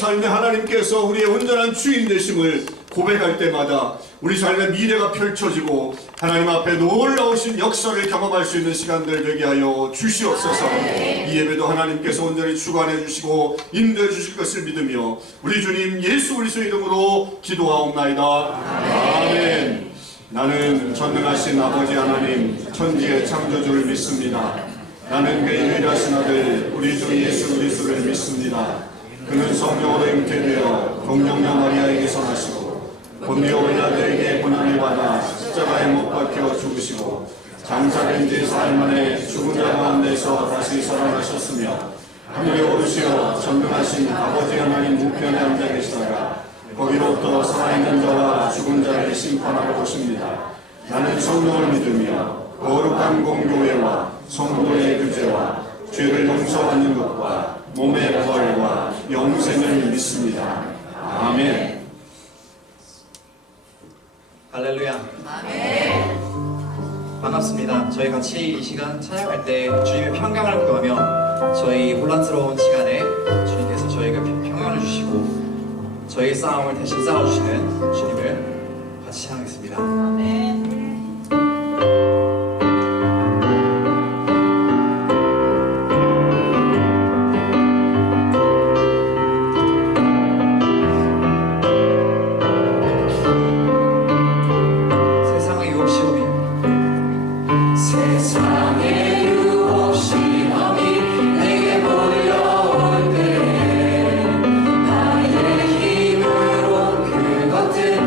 삶에 하나님께서 우리의 온전한 주인 되심을 고백할 때마다 우리 삶의 미래가 펼쳐지고 하나님 앞에 놀라우신 역사를 경험할 수 있는 시간들 되게 하여 주시옵소서. 이 예배도 하나님께서 온전히 주관해 주시고 인도해 주실 것을 믿으며 우리 주님 예수 그리스도 이름으로 기도하옵나이다. 아멘. 나는 전능하신 아버지 하나님 천지의 창조주를 믿습니다. 나는 그의 유일하신 아들 우리 주 예수 그리스도를 믿습니다. 그는 성령으로 잉태되어 동정녀 마리아에게서 나시고 본디오 빌라도에게 고난을 받아 십자가에 못 박혀 죽으시고 장사된 지 사흘 만에 죽은 자 가운데서 다시 살아나셨으며 하늘에 오르시어 전능하신 아버지 하나님 우편에 앉아 계시다가 거기로부터 살아있는 자와 죽은 자를 심판하러 오십니다. 나는 성령을 믿으며 거룩한 공교회와 성도의 교제와 죄를 용서받는 것과 몸의 부활과 영생을 믿습니다. 아멘. 할렐루야. 아멘. 반갑습니다. 저희 같이 이 시간 찬양할 때 주님의 평강을 구하며 저희 혼란스러운 시간에 주님께서 저희에게 평강을 주시고 저희의 싸움을 대신 싸워주시는 주님을 같이 찬양하겠습니다. 아멘. 것들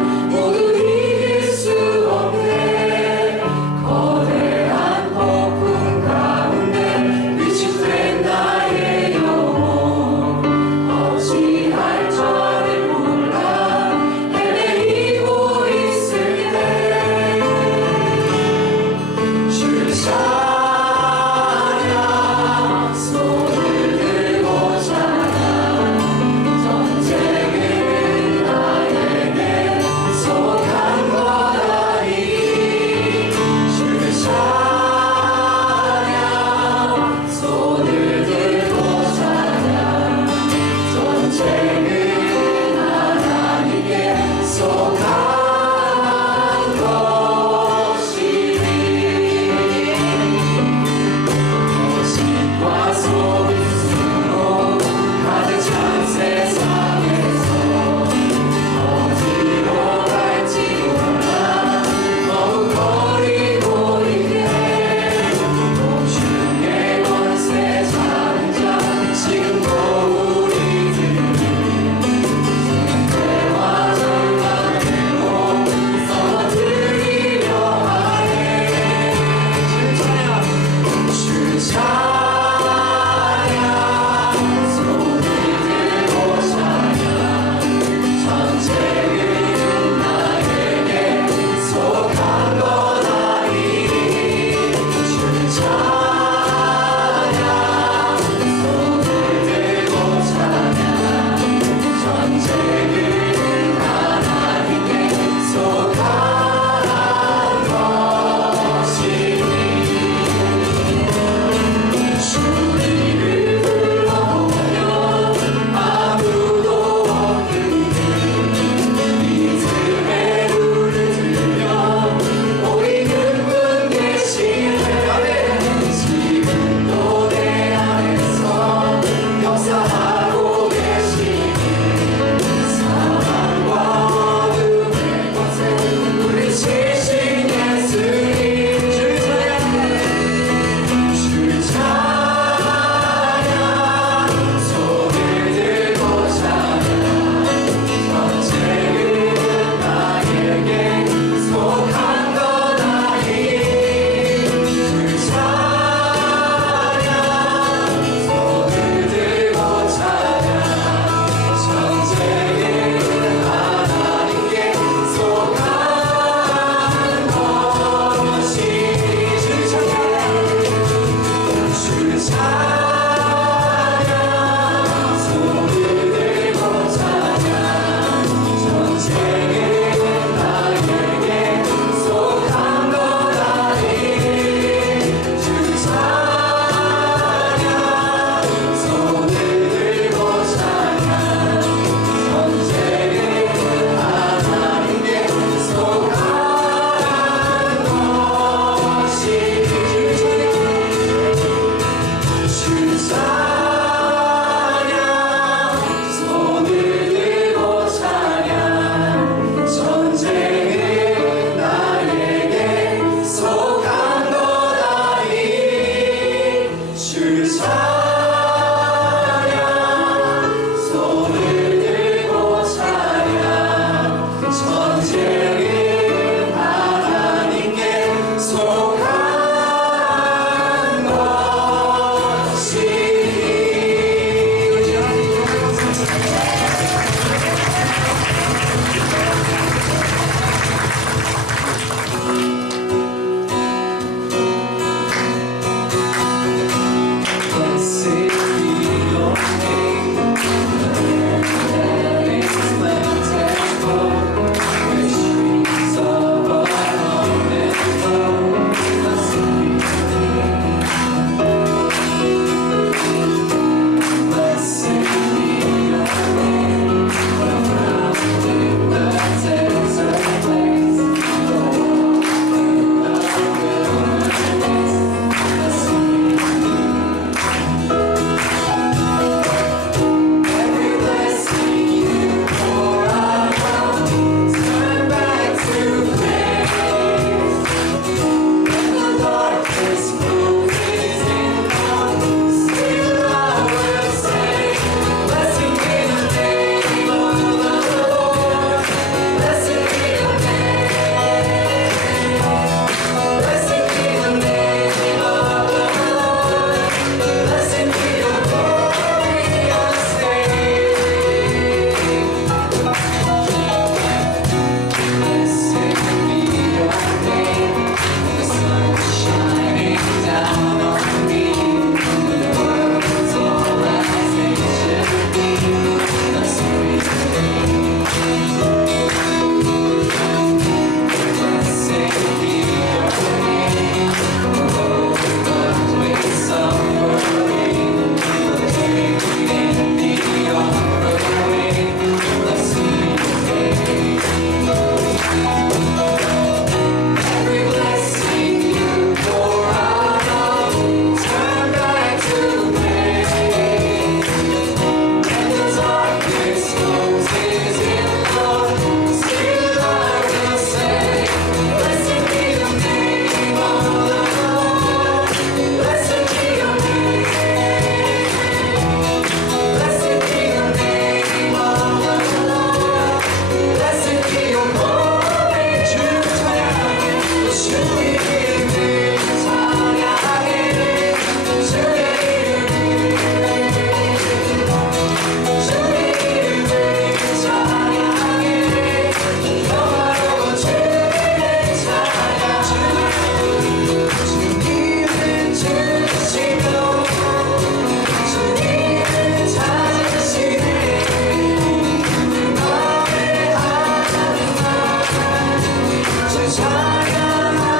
찬양합니다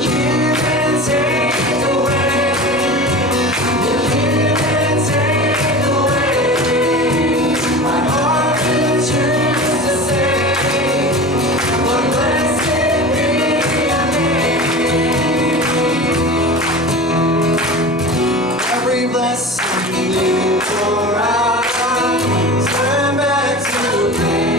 주님 Every blessing you pour out, turn back to pain.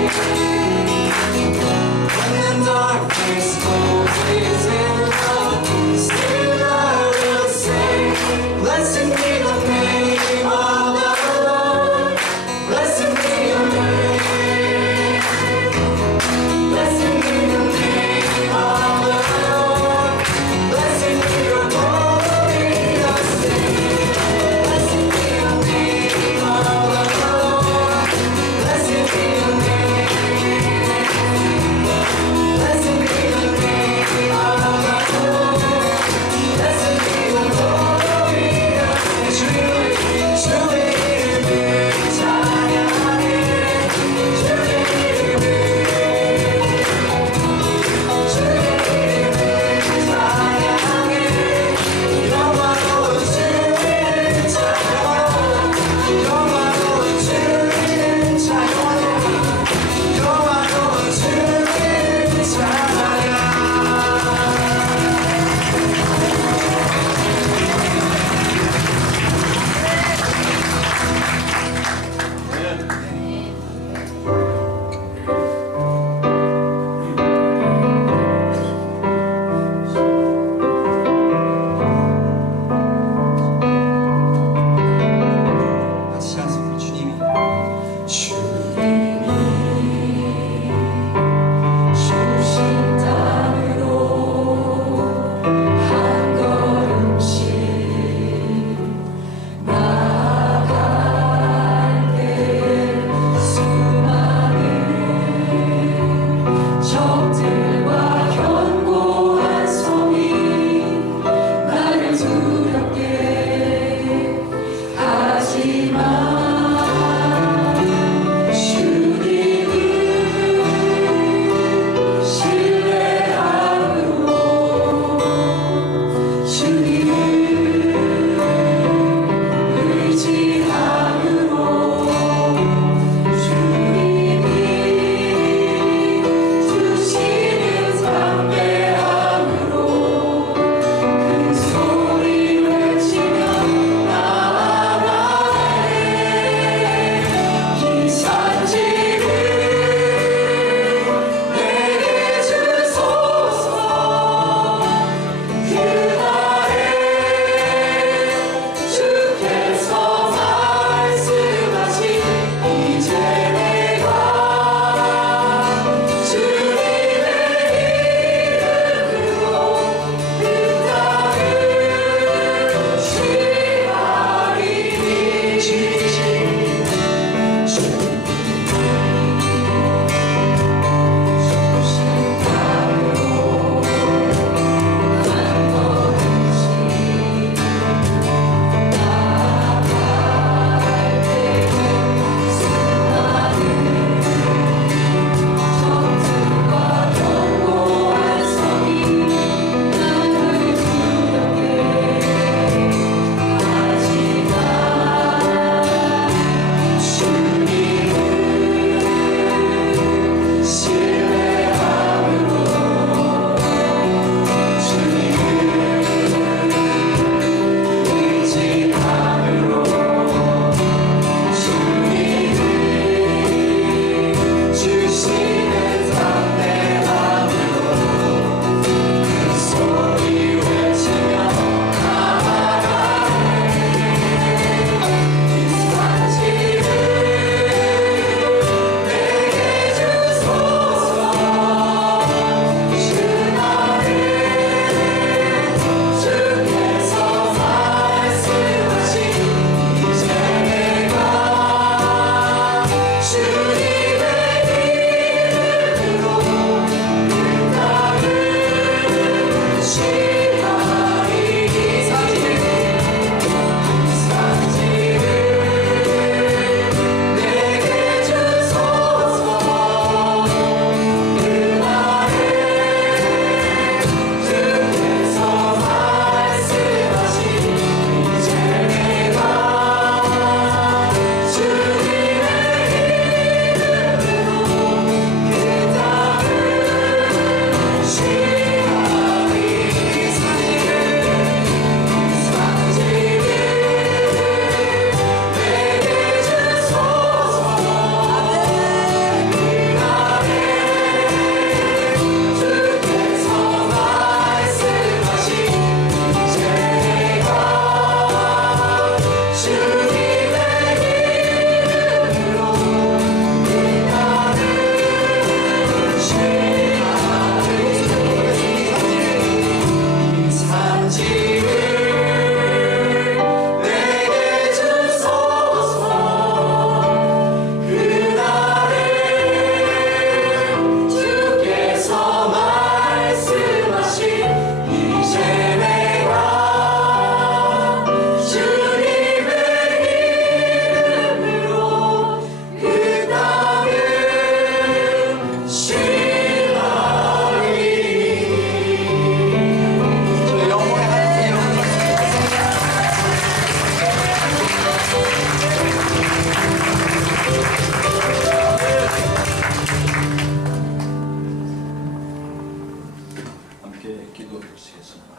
기도하시겠습니다.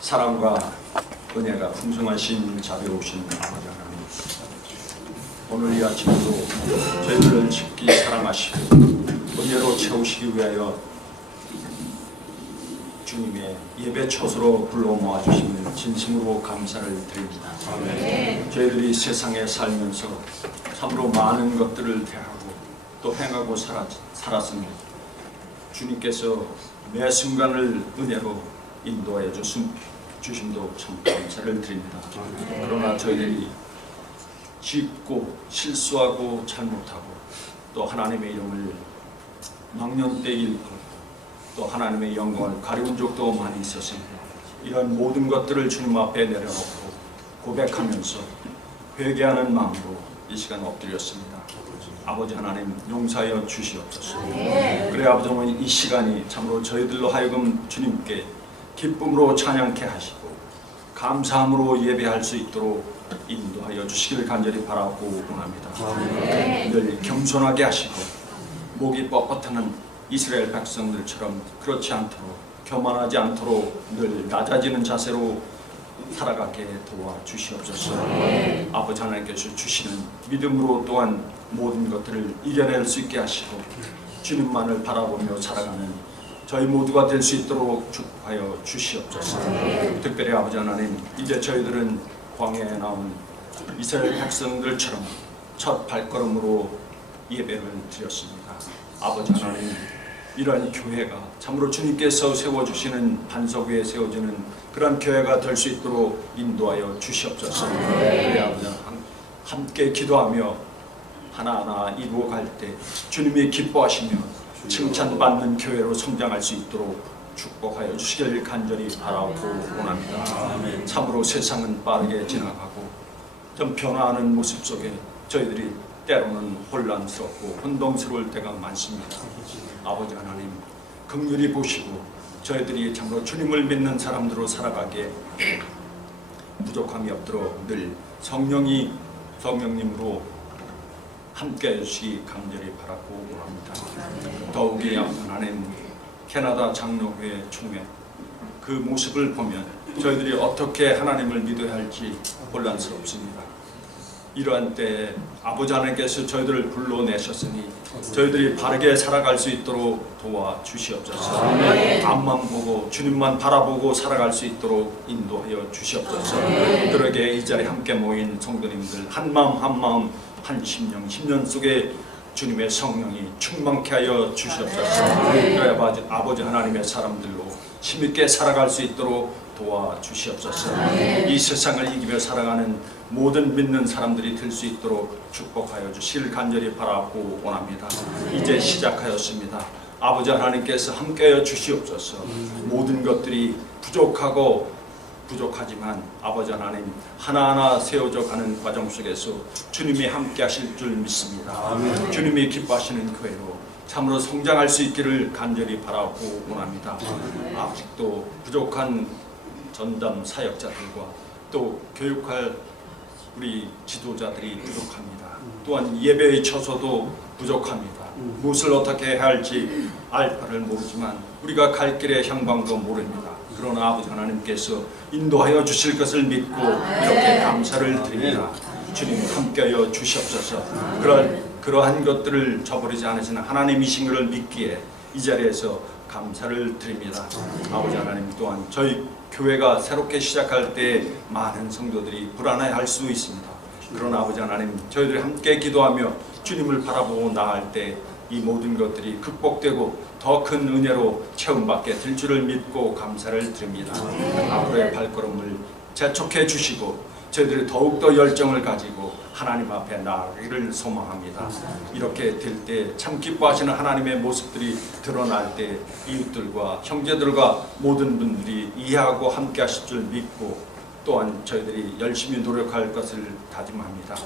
사랑과 은혜가 풍성하신 자비로우신 아버지 하나님, 오늘 이 아침에도 저희들을 깊이 사랑하시고 은혜로 채우시기 위하여 주님의 예배 처소로 불러 모아주시는 진심으로 감사를 드립니다. 저희들이 세상에 살면서 참으로 많은 것들을 대하고 또 행하고 살았으니 주님께서 매 순간을 은혜로 인도하여 주심도 참 감사를 드립니다. 그러나 저희들이 짓고 실수하고 잘못하고 또 하나님의 이름을 망령되이 일컬고 또 하나님의 영광을 가리운 적도 많이 있었습니다. 이런 모든 것들을 주님 앞에 내려놓고 고백하면서 회개하는 마음으로 이 시간 엎드렸습니다. 아버지 하나님 용서하여 주시옵소서. 그래 아버지 어머니, 이 시간이 참으로 저희들로 하여금 주님께 기쁨으로 찬양케 하시고 감사함으로 예배할 수 있도록 인도하여 주시기를 간절히 바라고 원합니다. 늘 겸손하게 하시고 목이 뻣뻣하는 이스라엘 백성들처럼 그렇지 않도록, 교만하지 않도록 늘 낮아지는 자세로 살아가게 도와주시옵소서. 아버지 하나님께서 주시는 믿음으로 또한 모든 것들을 이겨낼 수 있게 하시고 주님만을 바라보며 살아가는 저희 모두가 될 수 있도록 축복하여 주시옵소서. 특별히 아버지 하나님, 이제 저희들은 광야에 나온 이스라엘 백성들처럼 첫 발걸음으로 예배를 드렸습니다. 아버지 하나님, 이러한 교회가 참으로 주님께서 세워주시는 반석 위에 세워지는 그런 교회가 될 수 있도록 인도하여 주시옵소서. 그래 아버지 함께 기도하며 하나하나 이루어갈 때 주님이 기뻐하시며 칭찬받는 교회로 성장할 수 있도록 축복하여 주시길 간절히 바라고 원합니다. 참으로 세상은 빠르게 지나가고 좀 변화하는 모습 속에 저희들이 때로는 혼란스럽고 혼동스러울 때가 많습니다. 아버지 하나님, 긍휼히 보시고 저희들이 참으로 주님을 믿는 사람들로 살아가기에 부족함이 없도록 늘 성령님으로 함께 해주시기 간절히 바라고 원합니다. 더욱이 하나님, 캐나다 장로회 총회 그 모습을 보면 저희들이 어떻게 하나님을 믿어야 할지 혼란스럽습니다. 이러한 때에 아버지 하나님께서 저희들을 불러내셨으니 저희들이 바르게 살아갈 수 있도록 도와주시옵소서. 앞만 보고 주님만 바라보고 살아갈 수 있도록 인도하여 주시옵소서. 그러게 이 자리에 함께 모인 성도님들 한 마음 한 마음 한 심령 10년 속에 주님의 성령이 충만케 하여 주시옵소서. 그래 아버지 하나님의 사람들로 힘있게 살아갈 수 있도록 도와주시옵소서. 이 세상을 이기며 살아가는 모든 믿는 사람들이 될 수 있도록 축복하여 주시길 간절히 바라고 원합니다. 이제 시작하였습니다. 아버지 하나님께서 함께하여 주시옵소서. 모든 것들이 부족하지만 아버지 하나님 하나하나 세워져 가는 과정 속에서 주님이 함께 하실 줄 믿습니다. 주님이 기뻐하시는 교회로 참으로 성장할 수 있기를 간절히 바라고 원합니다. 아직도 부족한 전담 사역자들과 또 교육할 우리 지도자들이 부족합니다. 또한 예배의 처소도 부족합니다. 무엇을 어떻게 해야 할지 알 바를 모르지만 우리가 갈 길의 향방도 모릅니다. 그러나 아버지 하나님께서 인도하여 주실 것을 믿고 이렇게 감사를 드립니다. 주님 함께하여 주시옵소서. 그러한 것들을 저버리지 않으시는 하나님이신 것을 믿기에 이 자리에서 감사를 드립니다. 아버지 하나님, 또한 저희 교회가 새롭게 시작할 때 많은 성도들이 불안해할 수 있습니다. 그러나 아버지 하나님, 저희들이 함께 기도하며 주님을 바라보고 나아갈 때 이 모든 것들이 극복되고 더 큰 은혜로 체험받게 될 줄을 믿고 감사를 드립니다. 앞으로의 발걸음을 재촉해 주시고 저희들이 더욱더 열정을 가지고 하나님 앞에 나아가기를 소망합니다. 이렇게 될 때 참 기뻐하시는 하나님의 모습들이 드러날 때 이웃들과 형제들과 모든 분들이 이해하고 함께 하실 줄 믿고 또한 저희들이 열심히 노력할 것을 다짐합니다.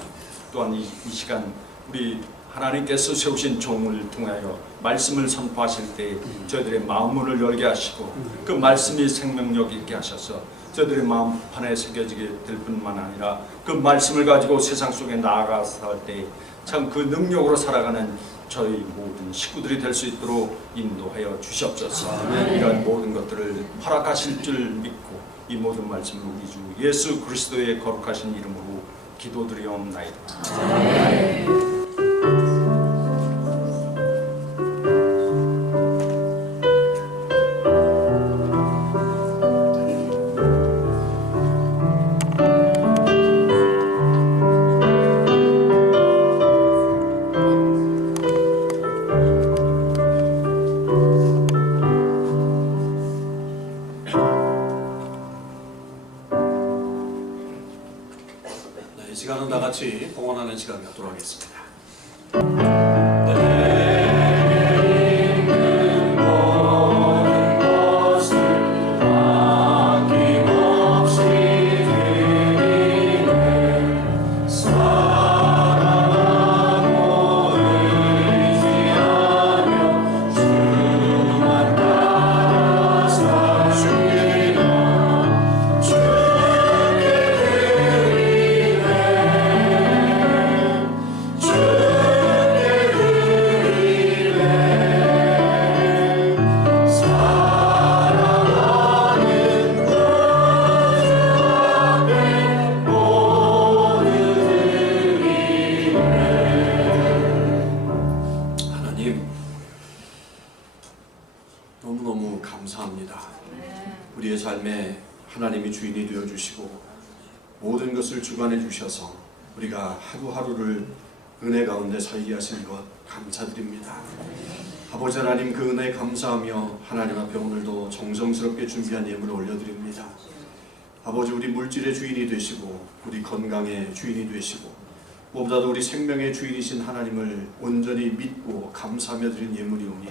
또한 이 시간 우리 하나님께서 세우신 종을 통하여 말씀을 선포하실 때 저희들의 마음문을 열게 하시고 그 말씀이 생명력 있게 하셔서 저희들의 마음판에 새겨지게 될 뿐만 아니라 그 말씀을 가지고 세상 속에 나아가서 할 때 참 그 능력으로 살아가는 저희 모든 식구들이 될 수 있도록 인도하여 주시옵소서. 이런 모든 것들을 허락하실 줄 믿고 이 모든 말씀을 우리 주 예수 그리스도의 거룩하신 이름으로 기도드리옵나이다. 이 시간은 다 같이 봉헌하는 시간 갖도록 하겠습니다. 하나님, 너무너무 감사합니다. 우리의 삶에 하나님이 주인이 되어주시고 모든 것을 주관해 주셔서 우리가 하루하루를 은혜 가운데 살게 하신 것 감사드립니다. 아버지 하나님, 그 은혜에 감사하며 하나님 앞에 오늘도 정성스럽게 준비한 예물을 올려드립니다. 아버지, 우리 물질의 주인이 되시고 우리 건강의 주인이 되시고 무엇보다도 우리 생명의 주인이신 하나님을 온전히 믿고 감사하며 드린 예물이오니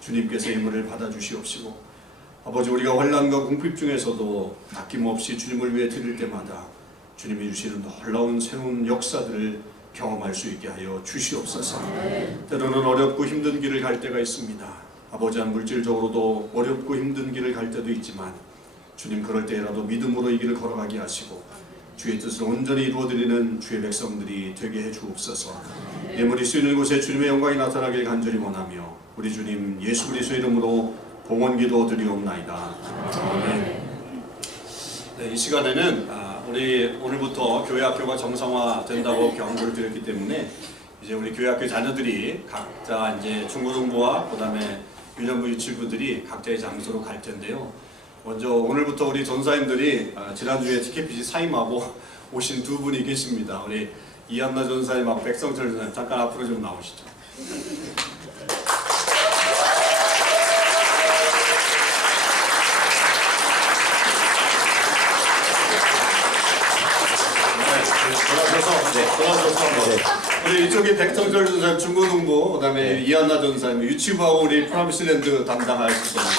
주님께서 예물을 받아주시옵시고, 아버지, 우리가 환난과 궁핍 중에서도 아낌없이 주님을 위해 드릴 때마다 주님이 주시는 놀라운 새로운 역사들을 경험할 수 있게 하여 주시옵소서. 때로는 어렵고 힘든 길을 갈 때가 있습니다. 아버지, 물질적으로도 어렵고 힘든 길을 갈 때도 있지만 주님, 그럴 때라도 믿음으로 이 길을 걸어가게 하시고 주의 뜻을 온전히 이루어드리는 주의 백성들이 되게 해주옵소서. 예물이 쓰이는 곳에 주님의 영광이 나타나길 간절히 원하며 우리 주님 예수 그리스도 이름으로 봉헌기도 드리옵나이다. 아멘. 네, 이 시간에는 우리 오늘부터 교회 학교가 정상화 된다고 경고를 드렸기 때문에 이제 우리 교회 학교 자녀들이 각자 이제 중고등부와 그다음에 유년부 유치부들이 각자의 장소로 갈 텐데요. 먼저 오늘부터 우리 전사님들이 지난주에 티켓핏이 사임하고 오신 두 분이 계십니다. 우리 이한나 전사님하고 백성철 전사님, 잠깐 앞으로 좀 나오시죠. 돌아서서 우리 이쪽이 백성철 전사님 중고등부, 그다음에 이한나 전사님 유치부하고 우리 프라미스랜드 담당하실 겁니다.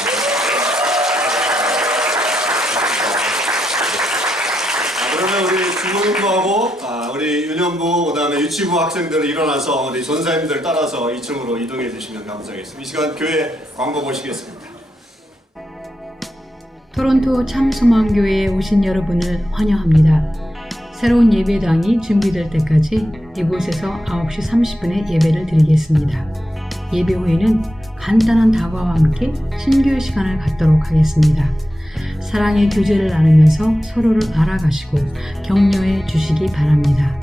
그러면 우리 중고등부하고 우리 유년부 그다음에 유치부 학생들 일어나서 우리 전사님들 따라서 2층으로 이동해 주시면 감사하겠습니다. 이 시간 교회 광고 보시겠습니다. 토론토 참소망교회에 오신 여러분을 환영합니다. 새로운 예배당이 준비될 때까지 이곳에서 9시 30분에 예배를 드리겠습니다. 예배 후에는 간단한 다과와 함께 신교의 시간을 갖도록 하겠습니다. 사랑의 교제를 나누면서 서로를 알아가시고 격려해 주시기 바랍니다.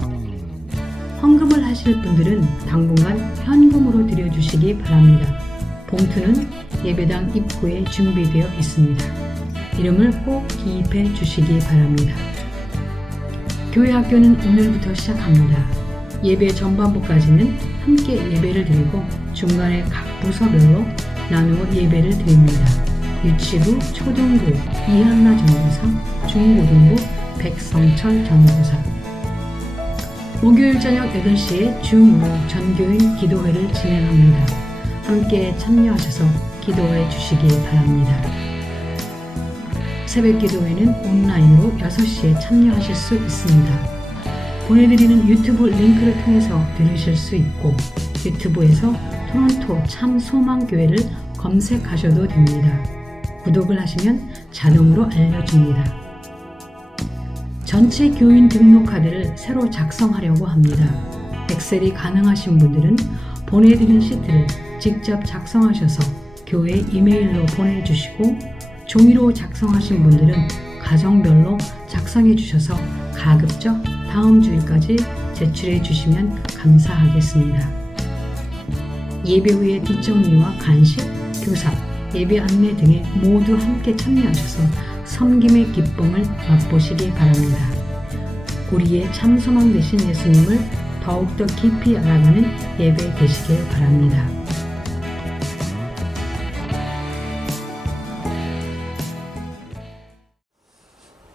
헌금을 하실 분들은 당분간 현금으로 드려주시기 바랍니다. 봉투는 예배당 입구에 준비되어 있습니다. 이름을 꼭 기입해 주시기 바랍니다. 교회 학교는 오늘부터 시작합니다. 예배 전반부까지는 함께 예배를 드리고 중간에 각 부서별로 나누어 예배를 드립니다. 유치부, 초등부 이한나 전도사, 중고등부 백성철 전도사. 목요일 저녁 8시에 줌으로 전교인 기도회를 진행합니다. 함께 참여하셔서 기도해 주시기 바랍니다. 새벽 기도회는 온라인으로 6시에 참여하실 수 있습니다. 보내드리는 유튜브 링크를 통해서 들으실 수 있고 유튜브에서 토론토 참소망교회를 검색하셔도 됩니다. 구독을 하시면 자동으로 알려줍니다. 전체 교인 등록 카드를 새로 작성하려고 합니다. 엑셀이 가능하신 분들은 보내드린 시트를 직접 작성하셔서 교회 이메일로 보내주시고 종이로 작성하신 분들은 가정별로 작성해 주셔서 가급적 다음 주일까지 제출해 주시면 감사하겠습니다. 예배 후의 뒷정리와 간식, 교사, 예배 안내 등에 모두 함께 참여하셔서 섬김의 기쁨을 맛보시기 바랍니다. 우리의 참 소망 되신 예수님을 더욱더 깊이 알아가는 예배 되시길 바랍니다.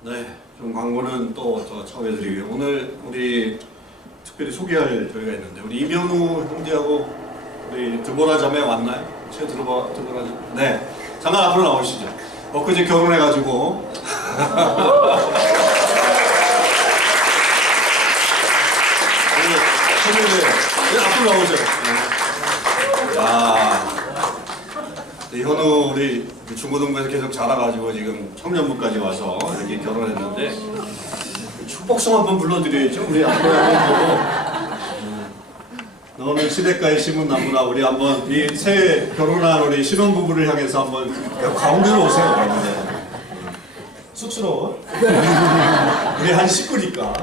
네, 좀 광고는 또 저 처해드리고요. 오늘 우리 특별히 소개할 저희가 있는데 우리 이면우 형제하고 우리 드보라 자매 왔나요? 드보라 자매. 네, 잠깐 앞으로 나오시죠. 엊그제 결혼해가지고 네, 앞으로 나오세요. 네, 현우 우리 중고등부에서 계속 자라가지고 지금 청년부까지 와서 이렇게 결혼했는데 축복성 한번 불러드려야죠. 우리 앞으로 한번 보고 너는 시냇가에 심은 나무라. 우리 한번 이 새 결혼한 우리 신혼부부를 향해서 한번 가운데로 오세요. 네. 쑥스러워? 우리 한 식구니까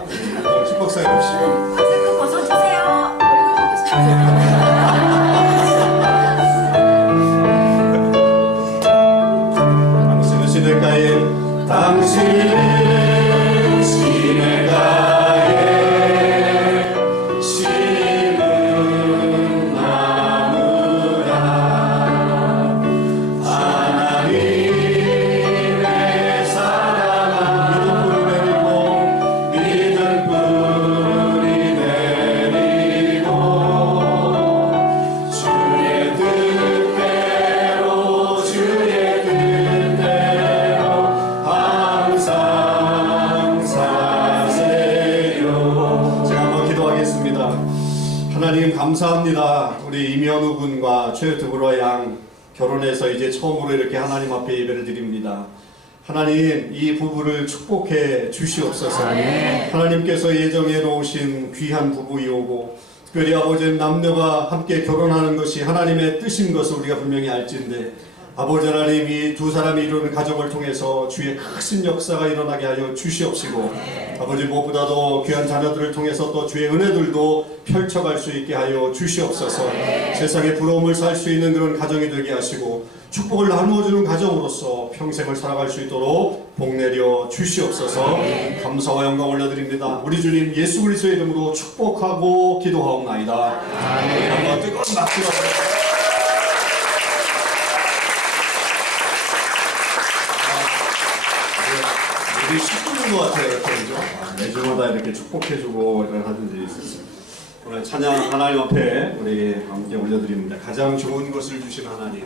축복성 없이. 마스크 벗어주세요. 당신은 시냇가에 당신은 시냇가에 심은 나무라. 하나님의 사랑은 믿을 뿐이 내리고 주의 뜻대로 항상 사세요. 제가 한번 기도하겠습니다. 하나님 감사합니다. 우리 이면우 군과 최드보라 양 결혼해서 이제 처음으로 이렇게 하나님 앞에 예배를 드립니다. 하나님 이 부부를 축복해 주시옵소서. 하나님께서 예정해 놓으신 귀한 부부이오고 특별히 아버지 남녀가 함께 결혼하는 것이 하나님의 뜻인 것을 우리가 분명히 알진데 아버지 하나님 이 두 사람이 이루는 가정을 통해서 주의 크신 역사가 일어나게 하여 주시옵시고 아버지 무엇보다도 귀한 자녀들을 통해서 또 주의 은혜들도 펼쳐갈 수 있게 하여 주시옵소서. 세상에 부러움을 살 수 있는 그런 가정이 되게 하시고 축복을 나누어주는 가정으로서 평생을 살아갈 수 있도록 복내려 주시옵소서. 감사와 영광 올려드립니다. 우리 주님 예수 그리스도의 이름으로 축복하고 기도하옵나이다. 아멘. 한번 뜨거운 박수로 우리 식구인 것 같아요. 그죠? 매주마다 이렇게 축복해주고 이런 하는 일이 있었어요. 오늘 찬양 하나님 앞에 우리 함께 올려드립니다. 가장 좋은 것을 주신 하나님,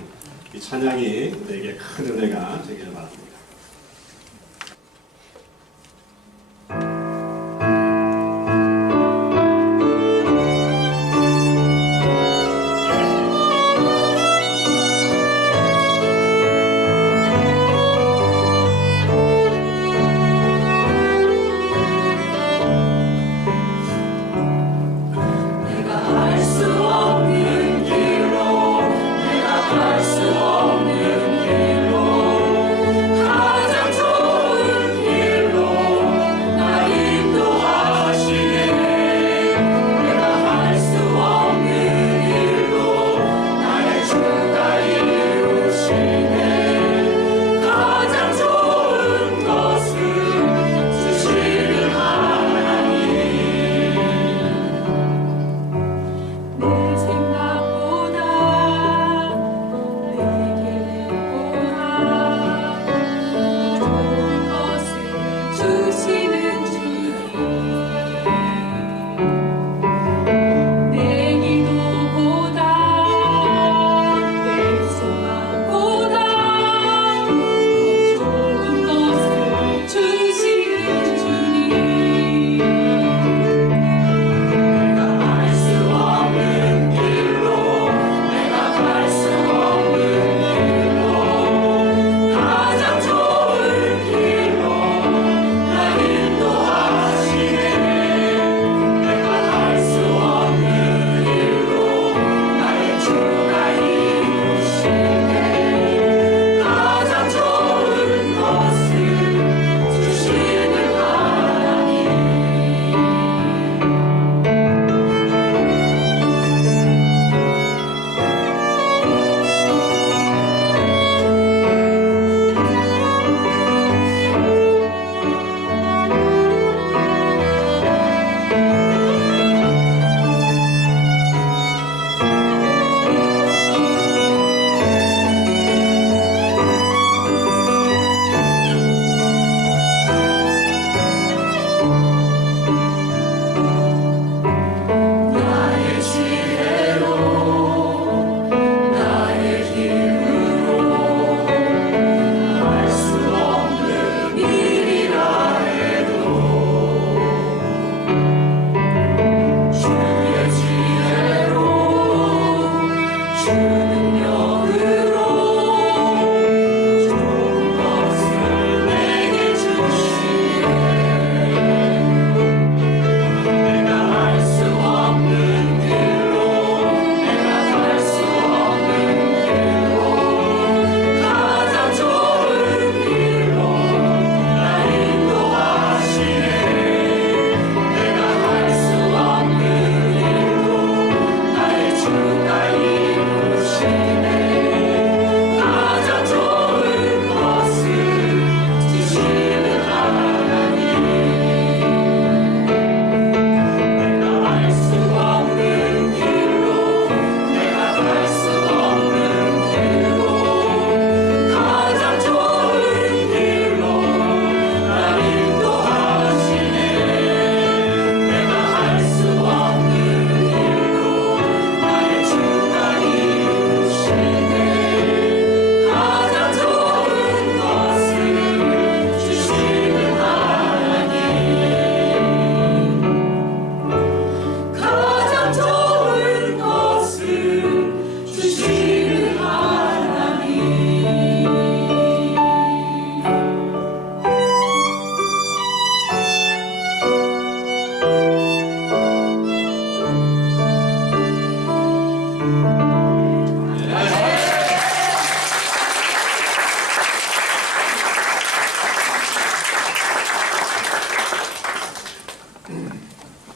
이 찬양이 우리에게 큰 은혜가 되기를 바랍니다. 내가 갈 수 없는 길로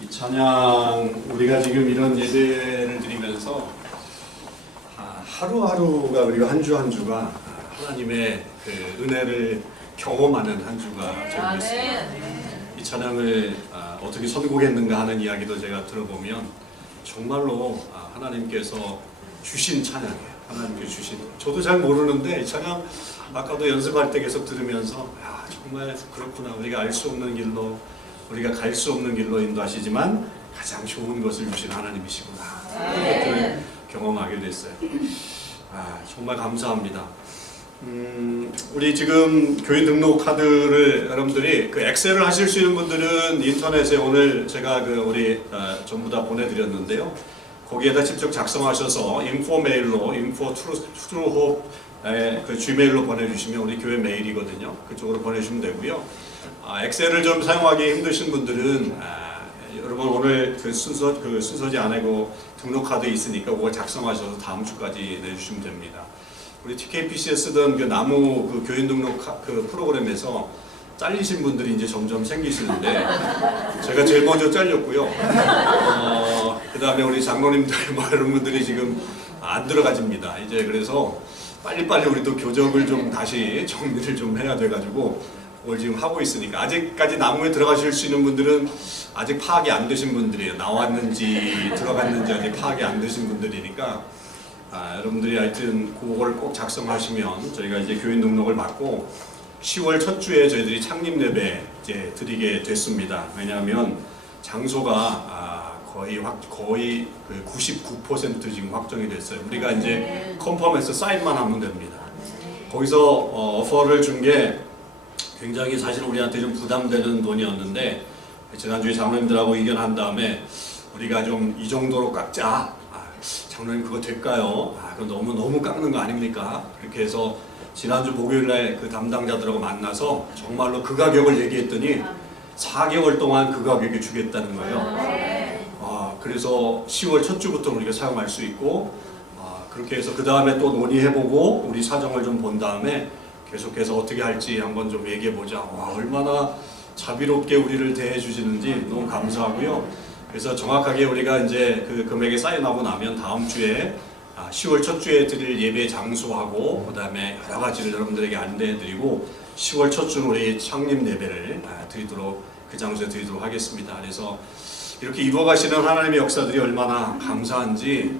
이 찬양 우리가 지금 이런 예배를 드리면서 하루하루가 우리가 한 주 한 주가 하나님의 그 은혜를 경험하는 한 주가 되겠습니다. 이 찬양을 어떻게 선곡했는가 하는 이야기도 제가 들어보면 정말로 하나님께서 주신 찬양이에요. 하나님께서 주신. 저도 잘 모르는데 이 찬양 아까도 연습할 때 계속 들으면서 정말 그렇구나. 우리가 알 수 없는 길로 우리가 갈 수 없는 길로 인도하시지만 가장 좋은 것을 주신 하나님이시구나. 그것들을 경험하게 됐어요. 정말 감사합니다. 우리 지금 교인 등록 카드를 여러분들이 그 엑셀을 하실 수 있는 분들은 인터넷에 오늘 제가 우리 전부 다 보내드렸는데요. 거기에다 직접 작성하셔서 인포 메일로 인포 트루호프 그 지메일로 보내주시면 우리 교회 메일이거든요. 그쪽으로 보내주시면 되고요. 엑셀을 좀 사용하기 힘드신 분들은 여러분 오늘 그 순서지 아니고 등록 카드 있으니까 그걸 작성하셔서 다음 주까지 내주시면 됩니다. 우리 TKPC에 쓰던 그 나무 그 교인 등록 그 프로그램에서 잘리신 분들이 이제 점점 생기시는데 제가 제일 먼저 잘렸고요. 그 다음에 우리 장로님들 뭐 이런 분들이 지금 안 들어가집니다. 이제 그래서 빨리빨리 우리도 교적을 좀 다시 정리를 좀 해야 돼가지고 뭘 지금 하고 있으니까 아직까지 나무에 들어가실 수 있는 분들은 아직 파악이 안 되신 분들이에요. 나왔는지 들어갔는지 아직 파악이 안 되신 분들이니까 여러분들이 하여튼 그거를 꼭 작성하시면 저희가 이제 교인 등록을 받고 10월 첫 주에 저희들이 창립 예배 이제 드리게 됐습니다. 왜냐하면 장소가 거의 99% 지금 확정이 됐어요. 우리가 이제 컨펌해서 사인만 하면 됩니다. 거기서 오퍼를 준 게 굉장히 사실 우리한테 좀 부담되는 돈이었는데 지난주에 장로님들하고 의견한 다음에 우리가 좀 이 정도로 깎자. 장로님 그거 될까요? 그건 너무 깎는 거 아닙니까? 그렇게 해서 지난주 목요일날 그 담당자들하고 만나서 정말로 그 가격을 얘기했더니 4개월 동안 그 가격에 주겠다는 거예요. 그래서 10월 첫 주부터 우리가 사용할 수 있고 그렇게 해서 그 다음에 또 논의해보고 우리 사정을 좀 본 다음에 계속해서 어떻게 할지 한번 좀 얘기해보자. 와, 얼마나 자비롭게 우리를 대해주시는지 너무 감사하고요. 그래서 정확하게 우리가 이제 그 금액이 사인하고 나면 다음 주에 10월 첫 주에 드릴 예배 장소하고 그 다음에 여러 가지를 여러분들에게 안내해드리고 10월 첫 주는 우리 창립 예배를 드리도록 그 장소에 드리도록 하겠습니다. 그래서 이렇게 이루어가시는 하나님의 역사들이 얼마나 감사한지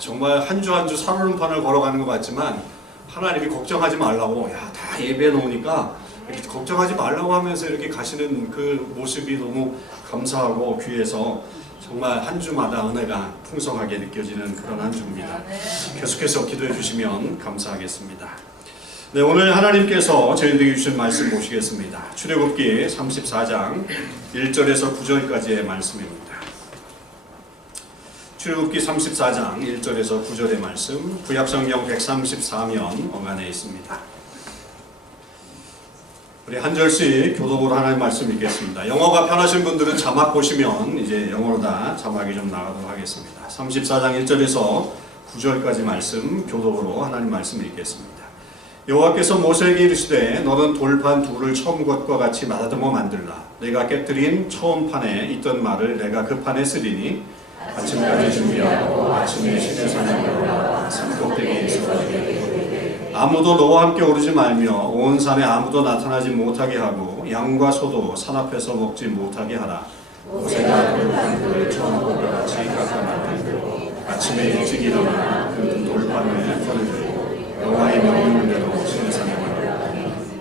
정말 한 주 한 주 살얼음판을 걸어가는 것 같지만 하나님이 걱정하지 말라고 다 예배해 놓으니까 이렇게 걱정하지 말라고 하면서 이렇게 가시는 그 모습이 너무 감사하고 귀해서 정말 한 주마다 은혜가 풍성하게 느껴지는 그런 한 주입니다. 계속해서 기도해 주시면 감사하겠습니다. 네, 오늘 하나님께서 저희들에게 주신 말씀 보시겠습니다. 출애굽기 34장 1절에서 9절까지의 말씀입니다. 출애굽기 34장 1절에서 9절의 말씀, 구약성경 134면 어간에 있습니다. 우리 한 절씩 교독으로 하나님 말씀 읽겠습니다. 영어가 편하신 분들은 자막 보시면 이제 영어로 다 자막이 좀 나가도록 하겠습니다. 34장 1절에서 9절까지 말씀 교독으로 하나님 말씀 읽겠습니다. 여호와께서 모세에게 이르시되 너는 돌판 둘을 처음 것과 같이 다듬어 만들라. 내가 깨뜨린 처음 판에 있던 말을 내가 그 판에 쓰리니 아침까지 준비하고 아침에 시내산에 올라가 산꼭대기에 서가지고 아무도 너와 함께 오르지 말며 온 산에 아무도 나타나지 못하게 하고 양과 소도 산 앞에서 먹지 못하게 하라. 모세가 돌판 둘을 처음 것과 같이 깎아 만들고 아침에 일찍 일어나 그 돌판을 꺼내고 여호와의 명령대로 시내산에 올라가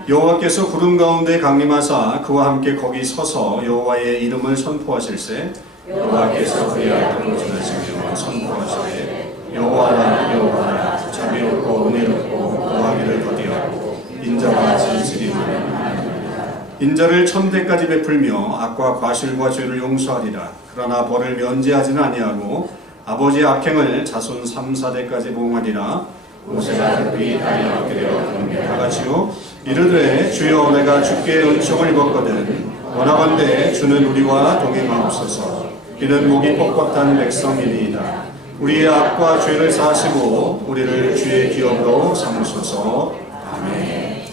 여호와께서 구름 가운데 강림하사 그와 함께 거기 서서 여호와의 이름을 선포하실세 여호와께서 그의 앞으로 지나시며 선포하시되 여호와라 여호와라 자비롭고 은혜롭고 구하기를 더디하고 인자와 진실이 많은 하나님이라. 인자를 천대까지 베풀며 악과 과실과 죄를 용서하리라. 그러나 벌을 면제하지는 아니하고 아버지의 악행을 자손 3, 4대까지 보응하리라. 모세가 급히 다리 엎드려 다같이요 이르되 주여 내가 주께 은총을 입었거든 원하건대 주는 우리와 동행하옵소서. 이는 목이 뻣뻣한 백성이니이다. 우리의 악과 죄를 사하시고 우리를 주의 기업으로 삼으소서. 아멘.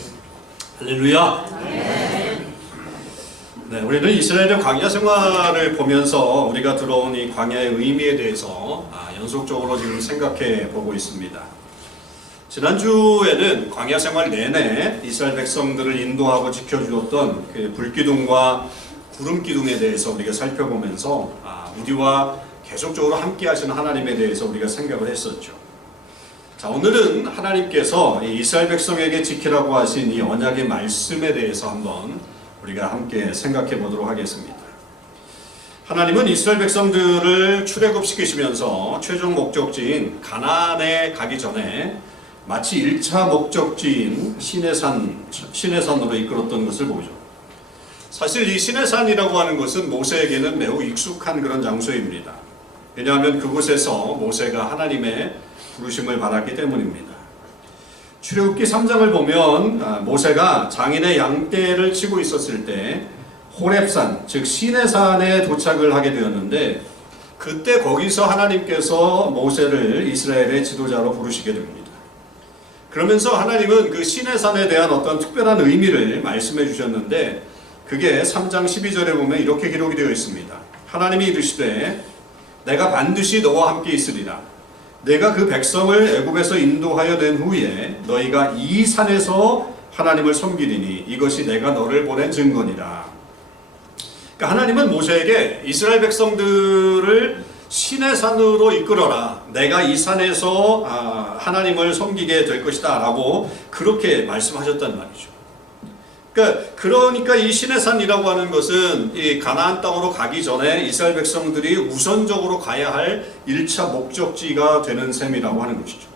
할렐루야. 네, 우리는 이스라엘의 광야 생활을 보면서 우리가 들어온 이 광야의 의미에 대해서 연속적으로 지금 생각해 보고 있습니다. 지난주에는 광야 생활 내내 이스라엘 백성들을 인도하고 지켜주었던 그 불기둥과 구름기둥에 대해서 우리가 살펴보면서 우리와 계속적으로 함께 하시는 하나님에 대해서 우리가 생각을 했었죠. 자, 오늘은 하나님께서 이스라엘 백성에게 지키라고 하신 이 언약의 말씀에 대해서 한번 우리가 함께 생각해 보도록 하겠습니다. 하나님은 이스라엘 백성들을 출애굽시키시면서 최종 목적지인 가나안에 가기 전에 마치 1차 목적지인 시내산으로 이끌었던 것을 보죠. 사실 이 시내산이라고 하는 것은 모세에게는 매우 익숙한 그런 장소입니다. 왜냐하면 그곳에서 모세가 하나님의 부르심을 받았기 때문입니다. 출애굽기 3장을 보면 모세가 장인의 양떼를 치고 있었을 때 호렙산, 즉 시내산에 도착을 하게 되었는데 그때 거기서 하나님께서 모세를 이스라엘의 지도자로 부르시게 됩니다. 그러면서 하나님은 그 시내산에 대한 어떤 특별한 의미를 말씀해 주셨는데 그게 3장 12절에 보면 이렇게 기록이 되어 있습니다. 하나님이 이르시되 내가 반드시 너와 함께 있으리라. 내가 그 백성을 애굽에서 인도하여 낸 후에 너희가 이 산에서 하나님을 섬기리니 이것이 내가 너를 보낸 증거니라. 그러니까 하나님은 모세에게 이스라엘 백성들을 시내산으로 이끌어라. 내가 이 산에서 하나님을 섬기게 될 것이다 라고 그렇게 말씀하셨단 말이죠. 그러니까 이 시내산이라고 하는 것은 이 가나안 땅으로 가기 전에 이스라엘 백성들이 우선적으로 가야 할 1차 목적지가 되는 셈이라고 하는 것이죠.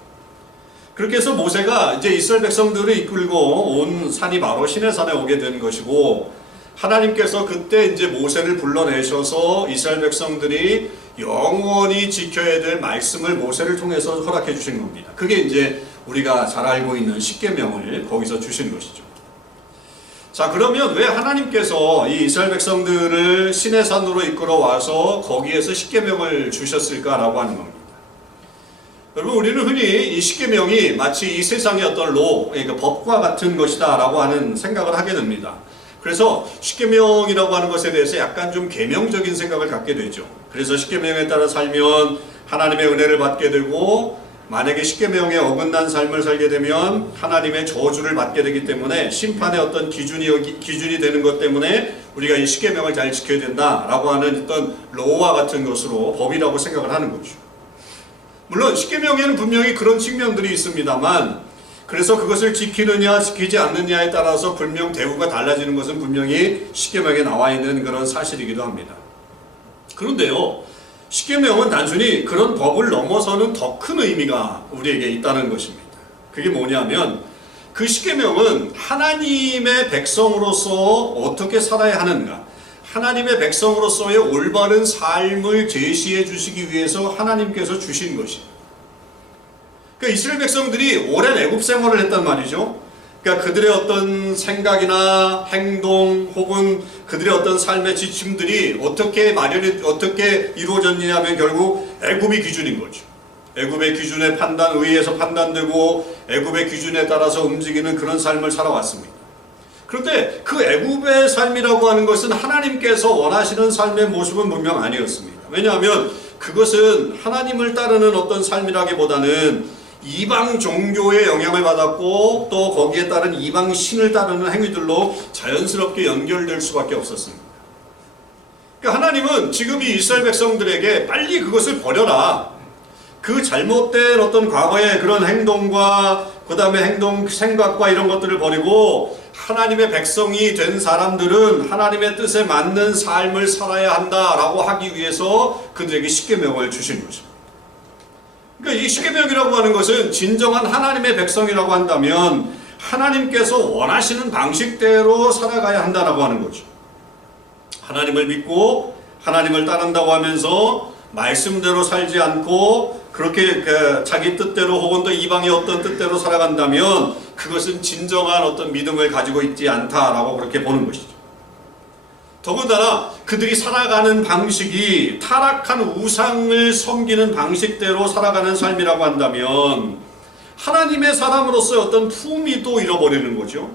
그렇게 해서 모세가 이제 이스라엘 백성들을 이끌고 온 산이 바로 시내산에 오게 된 것이고 하나님께서 그때 이제 모세를 불러내셔서 이스라엘 백성들이 영원히 지켜야 될 말씀을 모세를 통해서 허락해 주신 겁니다. 그게 이제 우리가 잘 알고 있는 십계명을 거기서 주신 것이죠. 자, 그러면 왜 하나님께서 이 이스라엘 백성들을 시내산으로 이끌어 와서 거기에서 십계명을 주셨을까라고 하는 겁니다. 여러분, 우리는 흔히 이 십계명이 마치 이 세상의 어떤 그러니까 법과 같은 것이다라고 하는 생각을 하게 됩니다. 그래서 십계명이라고 하는 것에 대해서 약간 좀 계명적인 생각을 갖게 되죠. 그래서 십계명에 따라 살면 하나님의 은혜를 받게 되고, 만약에 십계명에 어긋난 삶을 살게 되면 하나님의 저주를 받게 되기 때문에 심판의 어떤 기준이 되는 것 때문에 우리가 이 십계명을 잘 지켜야 된다라고 하는 어떤 로와 같은 것으로 법이라고 생각을 하는 거죠. 물론 십계명에는 분명히 그런 측면들이 있습니다만, 그래서 그것을 지키느냐 지키지 않느냐에 따라서 분명 대우가 달라지는 것은 분명히 십계명에 나와 있는 그런 사실이기도 합니다. 그런데요, 십계명은 단순히 그런 법을 넘어서는 더 큰 의미가 우리에게 있다는 것입니다. 그게 뭐냐면, 그 십계명은 하나님의 백성으로서 어떻게 살아야 하는가, 하나님의 백성으로서의 올바른 삶을 제시해 주시기 위해서 하나님께서 주신 것입니다. 그러니까 이스라엘 백성들이 오랜 애굽 생활을 했단 말이죠. 그러니까 그들의 어떤 생각이나 행동 혹은 그들의 어떤 삶의 지침들이 어떻게 이루어졌느냐 하면 결국 애굽이 기준인 거죠. 애굽의 기준에 의해서 판단되고 애굽의 기준에 따라서 움직이는 그런 삶을 살아왔습니다. 그런데 그 애굽의 삶이라고 하는 것은 하나님께서 원하시는 삶의 모습은 분명 아니었습니다. 왜냐하면 그것은 하나님을 따르는 어떤 삶이라기보다는 이방 종교의 영향을 받았고, 또 거기에 따른 이방 신을 따르는 행위들로 자연스럽게 연결될 수밖에 없었습니다. 그러니까 하나님은 지금 이 이스라엘 백성들에게 빨리 그것을 버려라, 그 잘못된 어떤 과거의 그런 행동과 그 다음에 생각과 이런 것들을 버리고 하나님의 백성이 된 사람들은 하나님의 뜻에 맞는 삶을 살아야 한다라고 하기 위해서 그들에게 십계명을 주신 것입니다. 그러니까 이 십계명이라고 하는 것은 진정한 하나님의 백성이라고 한다면 하나님께서 원하시는 방식대로 살아가야 한다라고 하는 거죠. 하나님을 믿고 하나님을 따른다고 하면서 말씀대로 살지 않고 그렇게 자기 뜻대로 혹은 또 이방의 어떤 뜻대로 살아간다면 그것은 진정한 어떤 믿음을 가지고 있지 않다라고 그렇게 보는 것이죠. 더군다나 그들이 살아가는 방식이 타락한 우상을 섬기는 방식대로 살아가는 삶이라고 한다면 하나님의 사람으로서의 어떤 품위도 잃어버리는 거죠.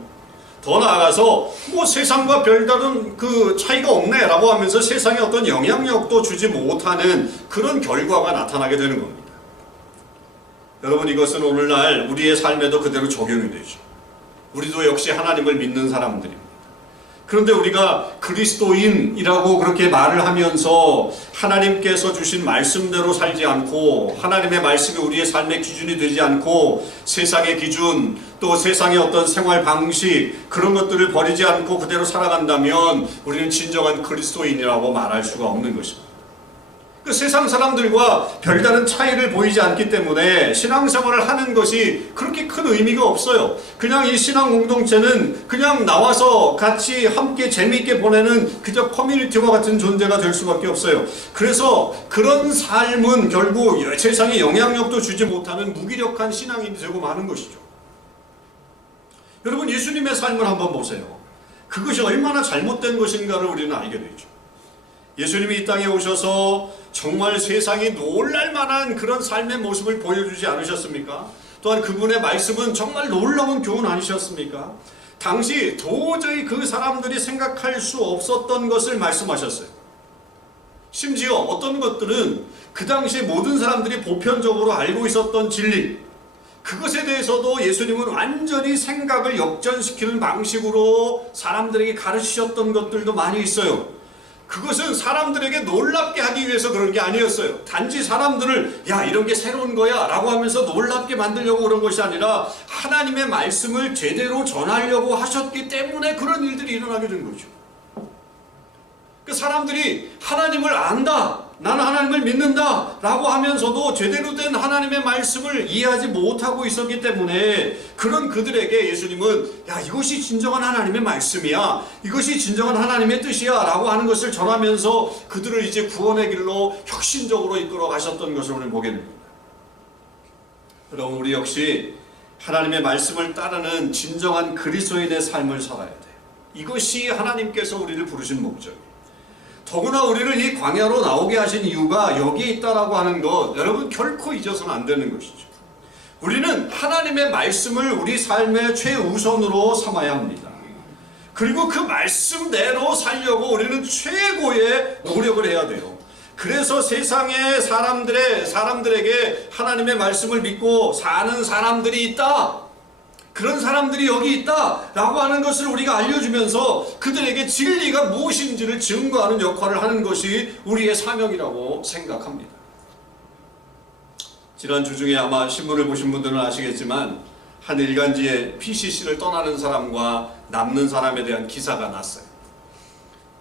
더 나아가서 뭐 세상과 별다른 그 차이가 없네 라고 하면서 세상에 어떤 영향력도 주지 못하는 그런 결과가 나타나게 되는 겁니다. 여러분, 이것은 오늘날 우리의 삶에도 그대로 적용이 되죠. 우리도 역시 하나님을 믿는 사람들입니다. 그런데 우리가 그리스도인이라고 그렇게 말을 하면서 하나님께서 주신 말씀대로 살지 않고 하나님의 말씀이 우리의 삶의 기준이 되지 않고 세상의 기준 또 세상의 어떤 생활 방식 그런 것들을 버리지 않고 그대로 살아간다면 우리는 진정한 그리스도인이라고 말할 수가 없는 것입니다. 그 세상 사람들과 별다른 차이를 보이지 않기 때문에 신앙생활을 하는 것이 그렇게 큰 의미가 없어요. 그냥 이 신앙 공동체는 그냥 나와서 같이 함께 재미있게 보내는 그저 커뮤니티와 같은 존재가 될 수밖에 없어요. 그래서 그런 삶은 결국 세상에 영향력도 주지 못하는 무기력한 신앙인이 되고 마는 것이죠. 여러분, 예수님의 삶을 한번 보세요. 그것이 얼마나 잘못된 것인가를 우리는 알게 되죠. 예수님이 이 땅에 오셔서 정말 세상이 놀랄 만한 그런 삶의 모습을 보여주지 않으셨습니까? 또한 그분의 말씀은 정말 놀라운 교훈 아니셨습니까? 당시 도저히 그 사람들이 생각할 수 없었던 것을 말씀하셨어요. 심지어 어떤 것들은 그 당시 모든 사람들이 보편적으로 알고 있었던 진리, 그것에 대해서도 예수님은 완전히 생각을 역전시키는 방식으로 사람들에게 가르치셨던 것들도 많이 있어요. 그것은 사람들에게 놀랍게 하기 위해서 그런 게 아니었어요. 단지 사람들을 야, 이런 게 새로운 거야 라고 하면서 놀랍게 만들려고 그런 것이 아니라 하나님의 말씀을 제대로 전하려고 하셨기 때문에 그런 일들이 일어나게 된 거죠. 그 사람들이 하나님을 안다, 나는 하나님을 믿는다 라고 하면서도 제대로 된 하나님의 말씀을 이해하지 못하고 있었기 때문에 그런 그들에게 예수님은 야, 이것이 진정한 하나님의 말씀이야, 이것이 진정한 하나님의 뜻이야 라고 하는 것을 전하면서 그들을 이제 구원의 길로 혁신적으로 이끌어 가셨던 것을 오늘 보게 됩니다. 여러분, 우리 역시 하나님의 말씀을 따르는 진정한 그리스도인의 삶을 살아야 돼요. 이것이 하나님께서 우리를 부르신 목적이에요. 더구나 우리를 이 광야로 나오게 하신 이유가 여기에 있다라고 하는 것, 여러분 결코 잊어서는 안 되는 것이죠. 우리는 하나님의 말씀을 우리 삶의 최우선으로 삼아야 합니다. 그리고 그 말씀대로 살려고 우리는 최고의 노력을 해야 돼요. 그래서 세상의 사람들에게 하나님의 말씀을 믿고 사는 사람들이 있다, 그런 사람들이 여기 있다 라고 하는 것을 우리가 알려주면서 그들에게 진리가 무엇인지를 증거하는 역할을 하는 것이 우리의 사명이라고 생각합니다. 지난주 중에 아마 신문을 보신 분들은 아시겠지만 한 일간지에 PCC를 떠나는 사람과 남는 사람에 대한 기사가 났어요.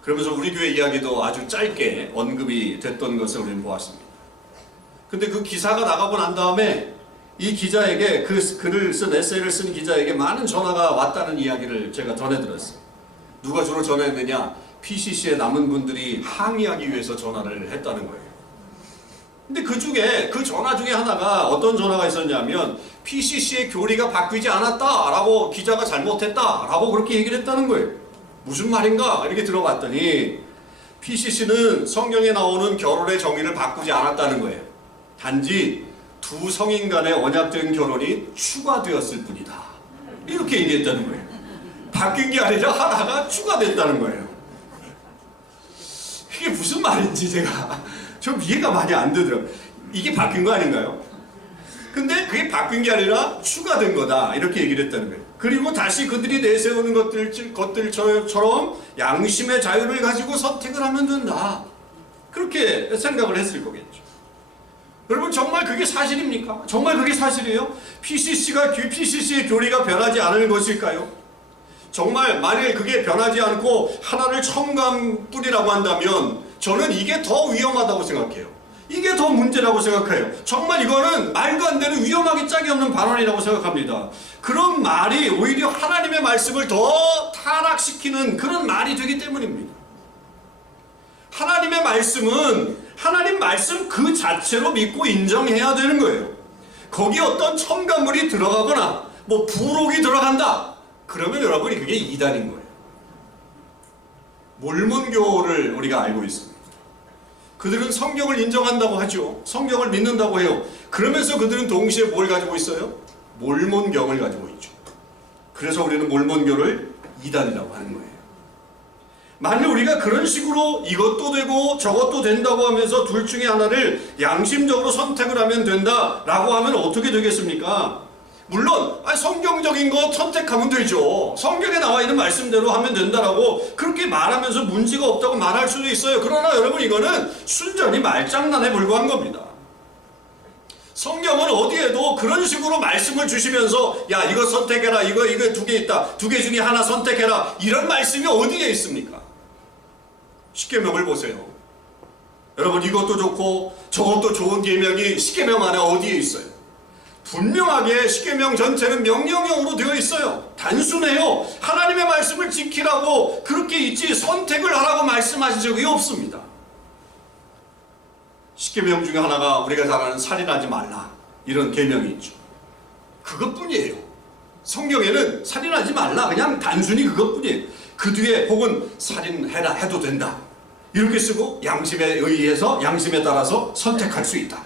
그러면서 우리 교회 이야기도 아주 짧게 언급이 됐던 것을 우리는 보았습니다. 근데 그 기사가 나가고 난 다음에 이 기자에게, 그 글을 쓴, 에세이를 쓴 기자에게 많은 전화가 왔다는 이야기를 제가 전해드렸어요. 누가 주로 전화했느냐? PCC에 남은 분들이 항의하기 위해서 전화를 했다는 거예요. 근데 그 중에, 그 전화 중에 하나가 어떤 전화가 있었냐면 PCC의 교리가 바뀌지 않았다라고, 기자가 잘못했다라고 그렇게 얘기를 했다는 거예요. 무슨 말인가? 이렇게 들어봤더니 PCC는 성경에 나오는 결혼의 정의를 바꾸지 않았다는 거예요. 단지 두 성인 간의 언약된 결혼이 추가되었을 뿐이다, 이렇게 얘기했다는 거예요. 바뀐 게 아니라 하나가 추가됐다는 거예요. 이게 무슨 말인지 제가 좀 이해가 많이 안 되더라고요. 이게 바뀐 거 아닌가요? 근데 그게 바뀐 게 아니라 추가된 거다, 이렇게 얘기를 했다는 거예요. 그리고 다시 그들이 내세우는 것들처럼 양심의 자유를 가지고 선택을 하면 된다, 그렇게 생각을 했을 거겠죠. 여러분, 정말 그게 사실입니까? 정말 그게 사실이에요? PCC의 교리가 변하지 않을 것일까요? 정말 만일 그게 변하지 않고 하나를 첨가한 뿐이라고 한다면 저는 이게 더 위험하다고 생각해요. 이게 더 문제라고 생각해요. 정말 이거는 말도 안 되는, 위험하기 짝이 없는 발언이라고 생각합니다. 그런 말이 오히려 하나님의 말씀을 더 타락시키는 그런 말이 되기 때문입니다. 하나님의 말씀은 하나님 말씀 그 자체로 믿고 인정해야 되는 거예요. 거기에 어떤 첨가물이 들어가거나 뭐 부록이 들어간다, 그러면 여러분이 그게 이단인 거예요. 몰몬교를 우리가 알고 있습니다. 그들은 성경을 인정한다고 하죠. 성경을 믿는다고 해요. 그러면서 그들은 동시에 뭘 가지고 있어요? 몰몬경을 가지고 있죠. 그래서 우리는 몰몬교를 이단이라고 하는 거예요. 만일 우리가 그런 식으로 이것도 되고 저것도 된다고 하면서 둘 중에 하나를 양심적으로 선택을 하면 된다라고 하면 어떻게 되겠습니까? 물론 성경적인 거 선택하면 되죠. 성경에 나와 있는 말씀대로 하면 된다라고 그렇게 말하면서 문제가 없다고 말할 수도 있어요. 그러나 여러분, 이거는 순전히 말장난에 불과한 겁니다. 성경은 어디에도 그런 식으로 말씀을 주시면서 야, 이거 선택해라, 이거 두 개 있다, 두 개 중에 하나 선택해라, 이런 말씀이 어디에 있습니까? 십계명을 보세요. 여러분, 이것도 좋고 저것도 좋은 계명이 십계명 안에 어디에 있어요? 분명하게 십계명 전체는 명령형으로 되어 있어요. 단순해요. 하나님의 말씀을 지키라고 그렇게 있지 선택을 하라고 말씀하신 적이 없습니다. 십계명 중에 하나가 우리가 잘 아는 살인하지 말라, 이런 계명이 있죠. 그것뿐이에요. 성경에는 살인하지 말라, 그냥 단순히 그것뿐이에요. 그 뒤에 혹은 살인해라 해도 된다, 이렇게 쓰고 양심에 의해서, 양심에 따라서 선택할 수 있다,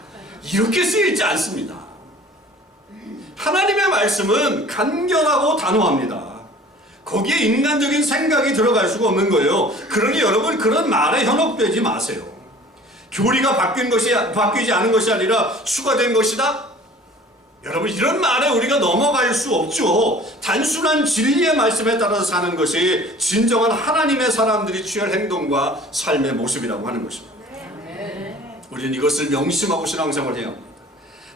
이렇게 쓰여 있지 않습니다. 하나님의 말씀은 간결하고 단호합니다. 거기에 인간적인 생각이 들어갈 수가 없는 거예요. 그러니 여러분, 그런 말에 현혹되지 마세요. 교리가 바뀌지 않은 것이 아니라 추가된 것이다? 여러분, 이런 말에 우리가 넘어갈 수 없죠. 단순한 진리의 말씀에 따라서 사는 것이 진정한 하나님의 사람들이 취할 행동과 삶의 모습이라고 하는 것입니다. 우리는 이것을 명심하고 신앙생활을 해야 합니다.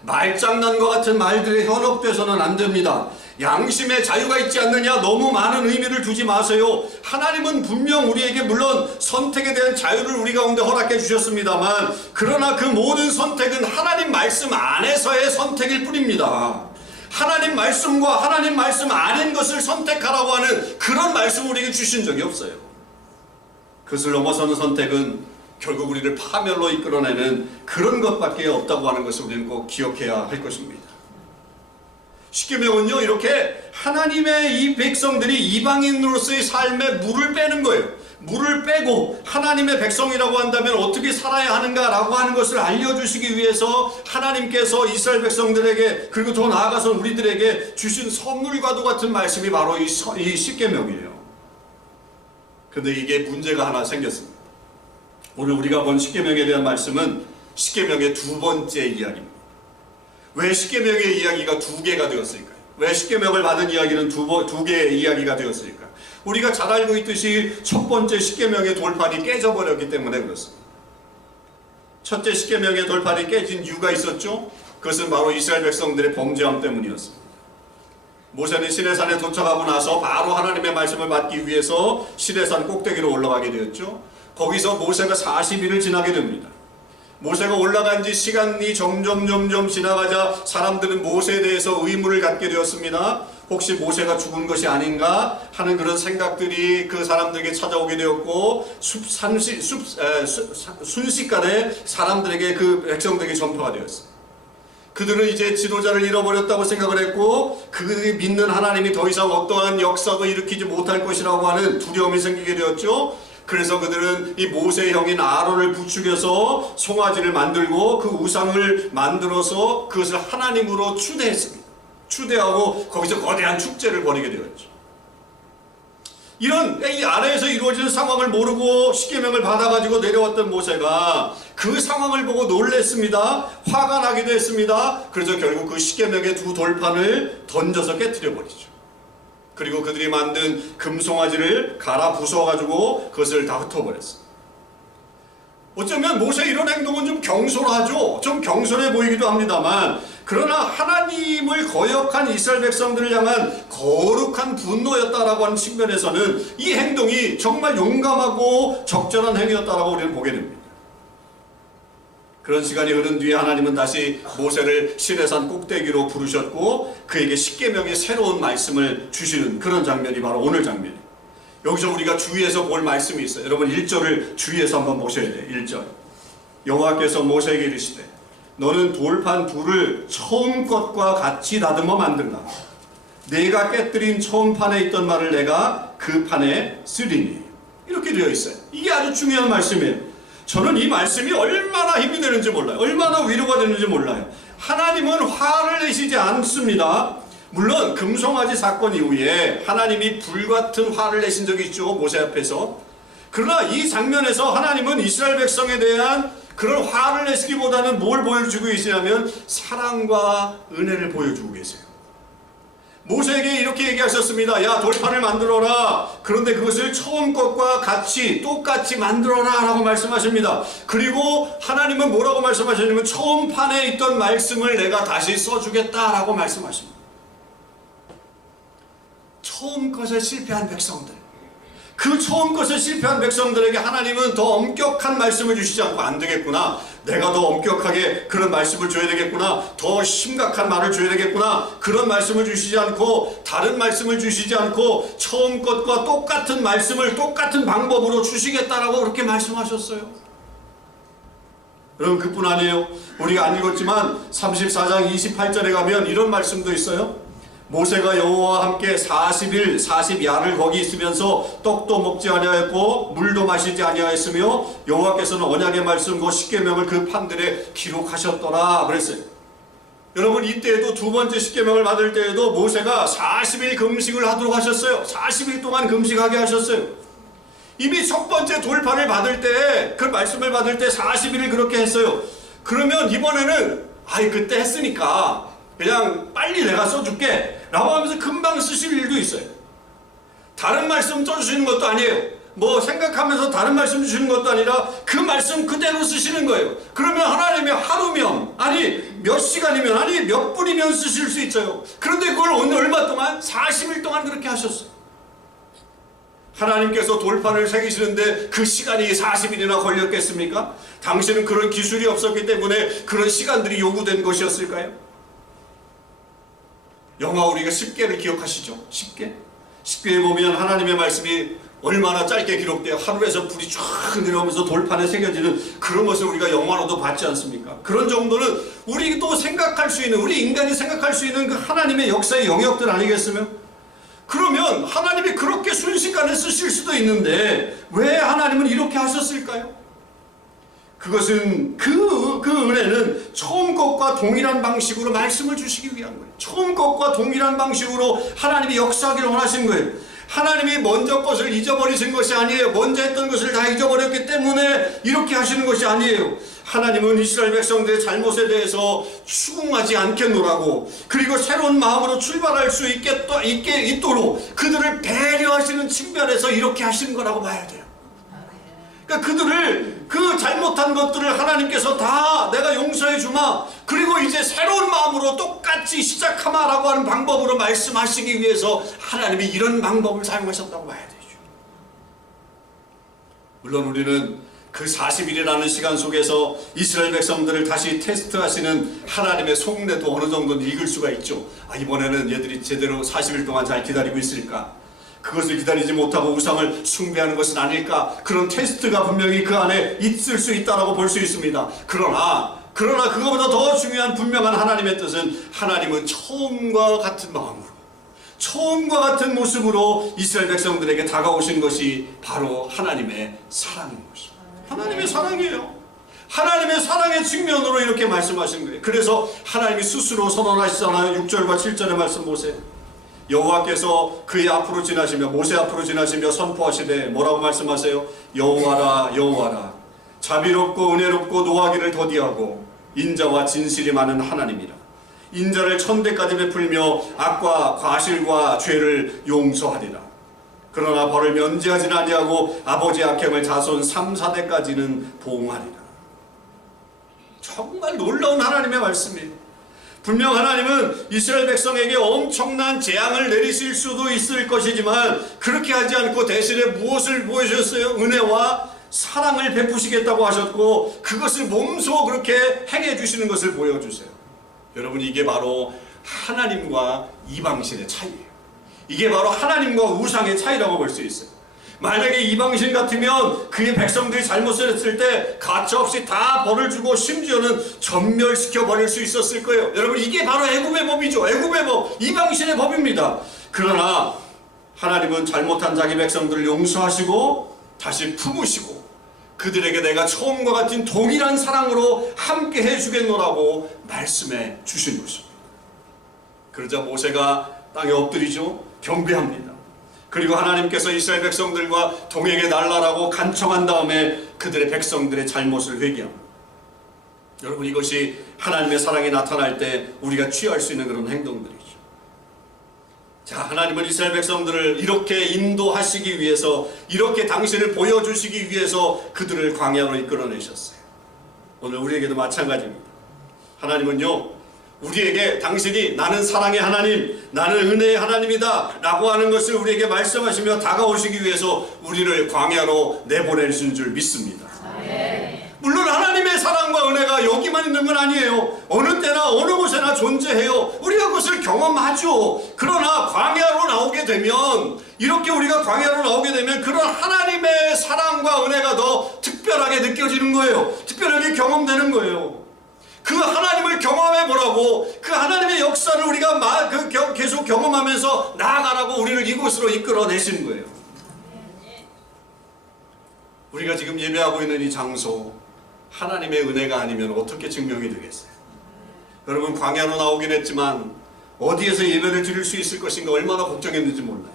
말장난과 같은 말들에 현혹돼서는 안 됩니다. 양심의 자유가 있지 않느냐, 너무 많은 의미를 두지 마세요. 하나님은 분명 우리에게 물론 선택에 대한 자유를 우리 가운데 허락해 주셨습니다만, 그러나 그 모든 선택은 하나님 말씀 안에서의 선택일 뿐입니다. 하나님 말씀과 하나님 말씀 아닌 것을 선택하라고 하는 그런 말씀을 우리에게 주신 적이 없어요. 그것을 넘어서는 선택은 결국 우리를 파멸로 이끌어내는 그런 것밖에 없다고 하는 것을 우리는 꼭 기억해야 할 것입니다. 십계명은요, 이렇게 하나님의 이 백성들이 이방인으로서의 삶에 물을 빼는 거예요. 물을 빼고 하나님의 백성이라고 한다면 어떻게 살아야 하는가라고 하는 것을 알려주시기 위해서 하나님께서 이스라엘 백성들에게 그리고 더 나아가서 우리들에게 주신 선물과도 같은 말씀이 바로 이 십계명이에요. 근데 이게 문제가 하나 생겼습니다. 오늘 우리가 본 십계명에 대한 말씀은 십계명의 두 번째 이야기입니다. 왜 십계명의 이야기가 두 개가 되었을까요? 왜 십계명을 받은 이야기는 두 개의 이야기가 되었을까? 우리가 잘 알고 있듯이 첫 번째 십계명의 돌판이 깨져버렸기 때문에 그렇습니다. 첫째 십계명의 돌판이 깨진 이유가 있었죠. 그것은 바로 이스라엘 백성들의 범죄함 때문이었습니다. 모세는 시내산에 도착하고 나서 바로 하나님의 말씀을 받기 위해서 시내산 꼭대기로 올라가게 되었죠. 거기서 모세가 40일을 지나게 됩니다. 모세가 올라간 지 시간이 점점 지나가자 사람들은 모세에 대해서 의문을 갖게 되었습니다. 혹시 모세가 죽은 것이 아닌가 하는 그런 생각들이 그 사람들에게 찾아오게 되었고 순식간에 사람들에게 그 백성들에게 전파가 되었습니다. 그들은 이제 지도자를 잃어버렸다고 생각을 했고 그들이 믿는 하나님이 더 이상 어떠한 역사도 일으키지 못할 것이라고 하는 두려움이 생기게 되었죠. 그래서 그들은 이 모세의 형인 아론을 부추겨서 송아지를 만들고 그 우상을 만들어서 그것을 하나님으로 추대했습니다. 추대하고 거기서 거대한 축제를 벌이게 되었죠. 이런 이 아래에서 이루어지는 상황을 모르고 십계명을 받아가지고 내려왔던 모세가 그 상황을 보고 놀랬습니다. 화가 나기도 했습니다. 그래서 결국 그 십계명의 두 돌판을 던져서 깨뜨려 버리죠. 그리고 그들이 만든 금송아지를 갈아 부숴가지고 그것을 다 흩어버렸어요. 어쩌면 모세의 이런 행동은 좀 경솔하죠. 좀 경솔해 보이기도 합니다만 그러나 하나님을 거역한 이스라엘 백성들을 향한 거룩한 분노였다라고 하는 측면에서는 이 행동이 정말 용감하고 적절한 행위였다라고 우리는 보게 됩니다. 그런 시간이 흐른 뒤에 하나님은 다시 모세를 시내산 꼭대기로 부르셨고 그에게 십계명의 새로운 말씀을 주시는 그런 장면이 바로 오늘 장면이에요. 여기서 우리가 주위에서 볼 말씀이 있어요. 여러분 1절을 주위에서 한번 보셔야 돼요. 1절 여호와께서 모세에게 이르시되 너는 돌판 둘을 처음 것과 같이 다듬어 만들라. 내가 깨뜨린 처음 판에 있던 말을 내가 그 판에 쓰리니. 이렇게 되어 있어요. 이게 아주 중요한 말씀이에요. 저는 이 말씀이 얼마나 힘이 되는지 몰라요. 얼마나 위로가 되는지 몰라요. 하나님은 화를 내시지 않습니다. 물론 금송아지 사건 이후에 하나님이 불같은 화를 내신 적이 있죠. 모세 앞에서. 그러나 이 장면에서 하나님은 이스라엘 백성에 대한 그런 화를 내시기보다는 뭘 보여주고 계시냐면 사랑과 은혜를 보여주고 계세요. 모세에게 이렇게 얘기하셨습니다. 야, 돌판을 만들어라. 그런데 그것을 처음 것과 같이 똑같이 만들어라 라고 말씀하십니다. 그리고 하나님은 뭐라고 말씀하셨냐면 처음 판에 있던 말씀을 내가 다시 써주겠다 라고 말씀하십니다. 처음 것에 실패한 백성들, 그 처음 것에 실패한 백성들에게 하나님은 더 엄격한 말씀을 주시지 않고 안 되겠구나. 내가 더 엄격하게 그런 말씀을 줘야 되겠구나. 더 심각한 말을 줘야 되겠구나. 그런 말씀을 주시지 않고 다른 말씀을 주시지 않고 처음 것과 똑같은 말씀을 똑같은 방법으로 주시겠다라고 그렇게 말씀하셨어요. 여러분 그뿐 아니에요. 우리가 안 읽었지만 34장 28절에 가면 이런 말씀도 있어요. 모세가 여호와와 함께 40일 40야를 거기 있으면서 떡도 먹지 아니하였고 물도 마시지 아니하였으며 여호와께서는 언약의 말씀 그 십계명을 그 판들에 기록하셨더라 그랬어요. 여러분 이때에도 두 번째 십계명을 받을 때에도 모세가 40일 금식을 하도록 하셨어요. 40일 동안 금식하게 하셨어요. 이미 첫 번째 돌판을 받을 때 그 말씀을 받을 때 40일을 그렇게 했어요. 그러면 이번에는 그때 했으니까 그냥 빨리 내가 써줄게 라고 하면서 금방 쓰실 일도 있어요. 다른 말씀 써주시는 것도 아니에요. 뭐 생각하면서 다른 말씀 주시는 것도 아니라 그 말씀 그대로 쓰시는 거예요. 그러면 하나님이 하루면 아니 몇 시간이면 아니 몇 분이면 쓰실 수 있어요. 그런데 그걸 오늘 얼마 동안 40일 동안 그렇게 하셨어요. 하나님께서 돌판을 새기시는데 그 시간이 40일이나 걸렸겠습니까? 당시는 그런 기술이 없었기 때문에 그런 시간들이 요구된 것이었을까요? 영화 우리가 10개를 기억하시죠? 10개? 10개에 보면 하나님의 말씀이 얼마나 짧게 기록되어 하늘에서 불이 쫙 내려오면서 돌판에 새겨지는 그런 것을 우리가 영화로도 봤지 않습니까? 그런 정도는 우리도 생각할 수 있는, 우리 인간이 생각할 수 있는 그 하나님의 역사의 영역들 아니겠으면? 그러면 하나님이 그렇게 순식간에 쓰실 수도 있는데 왜 하나님은 이렇게 하셨을까요? 그것은 그 은혜는 처음 것과 동일한 방식으로 말씀을 주시기 위한 거예요. 처음 것과 동일한 방식으로 하나님이 역사하기를 원하시는 거예요. 하나님이 먼저 것을 잊어버리신 것이 아니에요. 먼저 했던 것을 다 잊어버렸기 때문에 이렇게 하시는 것이 아니에요. 하나님은 이스라엘 백성들의 잘못에 대해서 추궁하지 않겠노라고, 그리고 새로운 마음으로 출발할 수 있도록 그들을 배려하시는 측면에서 이렇게 하시는 거라고 봐야 돼요. 그러니까 그들을, 그 잘못한 것들을 하나님께서 다 내가 용서해 주마, 그리고 이제 새로운 마음으로 똑같이 시작하마라고 하는 방법으로 말씀하시기 위해서 하나님이 이런 방법을 사용하셨다고 봐야 되죠. 물론 우리는 그 40일이라는 시간 속에서 이스라엘 백성들을 다시 테스트하시는 하나님의 속내도 어느 정도는 읽을 수가 있죠. 아, 이번에는 얘들이 제대로 40일 동안 잘 기다리고 있을까? 그것을 기다리지 못하고 우상을 숭배하는 것은 아닐까? 그런 테스트가 분명히 그 안에 있을 수 있다고 볼 수 있습니다. 그러나 그거보다 더 중요한 분명한 하나님의 뜻은, 하나님은 처음과 같은 마음으로, 처음과 같은 모습으로 이스라엘 백성들에게 다가오신 것이 바로 하나님의 사랑인 것입니다. 하나님의 사랑이에요. 하나님의 사랑의 측면으로 이렇게 말씀하신 거예요. 그래서 하나님이 스스로 선언하시잖아요. 6절과 7절의 말씀 보세요. 여호와께서 그의 앞으로 지나시며, 모세 앞으로 지나시며 선포하시되 뭐라고 말씀하세요? 여호와라 여호와라, 자비롭고 은혜롭고 노하기를 더디하고 인자와 진실이 많은 하나님이라. 인자를 천대까지 베풀며 악과 과실과 죄를 용서하리라. 그러나 벌을 면제하지는 아니하고 아버지의 악행을 자손 3, 4대까지는 보응하리라. 정말 놀라운 하나님의 말씀이에요. 분명 하나님은 이스라엘 백성에게 엄청난 재앙을 내리실 수도 있을 것이지만 그렇게 하지 않고 대신에 무엇을 보여주셨어요? 은혜와 사랑을 베푸시겠다고 하셨고, 그것을 몸소 그렇게 행해 주시는 것을 보여주세요. 여러분, 이게 바로 하나님과 이방신의 차이예요. 이게 바로 하나님과 우상의 차이라고 볼 수 있어요. 만약에 이방신 같으면 그의 백성들이 잘못을 했을 때 가차없이 다 벌을 주고 심지어는 전멸시켜 버릴 수 있었을 거예요. 여러분, 이게 바로 애굽의 법이죠. 애굽의 법, 이방신의 법입니다. 그러나 하나님은 잘못한 자기 백성들을 용서하시고 다시 품으시고 그들에게 내가 처음과 같은 동일한 사랑으로 함께 해주겠노라고 말씀해 주신 것입니다. 그러자 모세가 땅에 엎드리죠. 경배합니다. 그리고 하나님께서 이스라엘 백성들과 동행해 달라라고 간청한 다음에 그들의 백성들의 잘못을 회개합니다. 여러분, 이것이 하나님의 사랑이 나타날 때 우리가 취할 수 있는 그런 행동들이죠. 자, 하나님은 이스라엘 백성들을 이렇게 인도하시기 위해서, 이렇게 당신을 보여주시기 위해서 그들을 광야로 이끌어내셨어요. 오늘 우리에게도 마찬가지입니다. 하나님은요, 우리에게 당신이 나는 사랑의 하나님, 나는 은혜의 하나님이다 라고 하는 것을 우리에게 말씀하시며 다가오시기 위해서 우리를 광야로 내보내신 줄 믿습니다. 물론 하나님의 사랑과 은혜가 여기만 있는 건 아니에요. 어느 때나 어느 곳에나 존재해요. 우리가 그것을 경험하죠. 그러나 광야로 나오게 되면, 이렇게 우리가 광야로 나오게 되면 그런 하나님의 사랑과 은혜가 더 특별하게 느껴지는 거예요. 특별하게 경험되는 거예요. 그 하나님을 경험해 보라고, 그 하나님의 역사를 우리가 계속 경험하면서 나아가라고 우리를 이곳으로 이끌어내신 거예요. 우리가 지금 예배하고 있는 이 장소, 하나님의 은혜가 아니면 어떻게 증명이 되겠어요? 여러분, 광야로 나오긴 했지만 어디에서 예배를 드릴 수 있을 것인가 얼마나 걱정했는지 몰라요.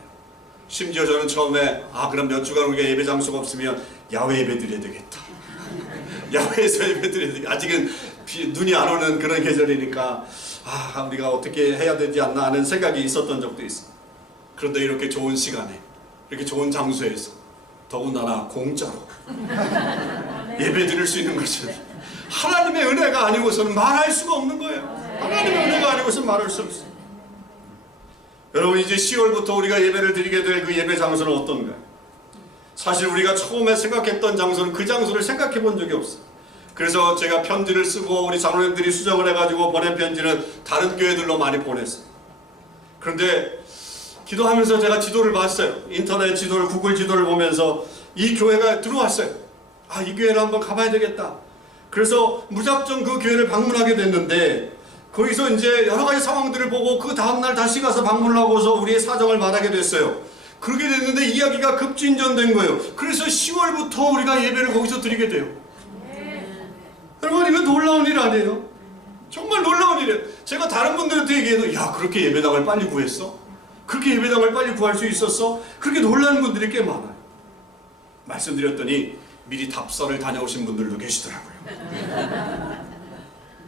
심지어 저는 처음에 그럼 몇 주간 우리가 예배 장소가 없으면 야외 예배 드려야 되겠다. 야외에서 예배 드려야 되겠다. 아직은 눈이 안 오는 그런 계절이니까 우리가 어떻게 해야 되지 않나 하는 생각이 있었던 적도 있어요. 그런데 이렇게 좋은 시간에, 이렇게 좋은 장소에서, 더군다나 공짜로 예배 드릴 수 있는 것은 하나님의 은혜가 아니고서는 말할 수가 없는 거예요. 하나님의 은혜가 아니고서는 말할 수 없어요. 여러분, 이제 10월부터 우리가 예배를 드리게 될 그 예배 장소는 어떤가요? 사실 우리가 처음에 생각했던 장소는 그 장소를 생각해 본 적이 없어요. 그래서 제가 편지를 쓰고 우리 장로님들이 수정을 해가지고 보낸 편지는 다른 교회들로 많이 보냈어요. 그런데 기도하면서 제가 지도를 봤어요. 인터넷 지도를, 구글 지도를 보면서 이 교회가 들어왔어요. 이 교회를 한번 가봐야 되겠다. 그래서 무작정 그 교회를 방문하게 됐는데, 거기서 이제 여러 가지 상황들을 보고 그 다음날 다시 가서 방문을 하고서 우리의 사정을 말하게 됐어요. 그렇게 됐는데 이야기가 급진전된 거예요. 그래서 10월부터 우리가 예배를 거기서 드리게 돼요. 여러분, 이거 놀라운 일 아니에요? 정말 놀라운 일이에요. 제가 다른 분들한테 얘기해도 야, 그렇게 예배당을 빨리 구했어? 그렇게 예배당을 빨리 구할 수 있었어? 그렇게 놀라는 분들이 꽤 많아요. 말씀드렸더니 미리 답사를 다녀오신 분들도 계시더라고요.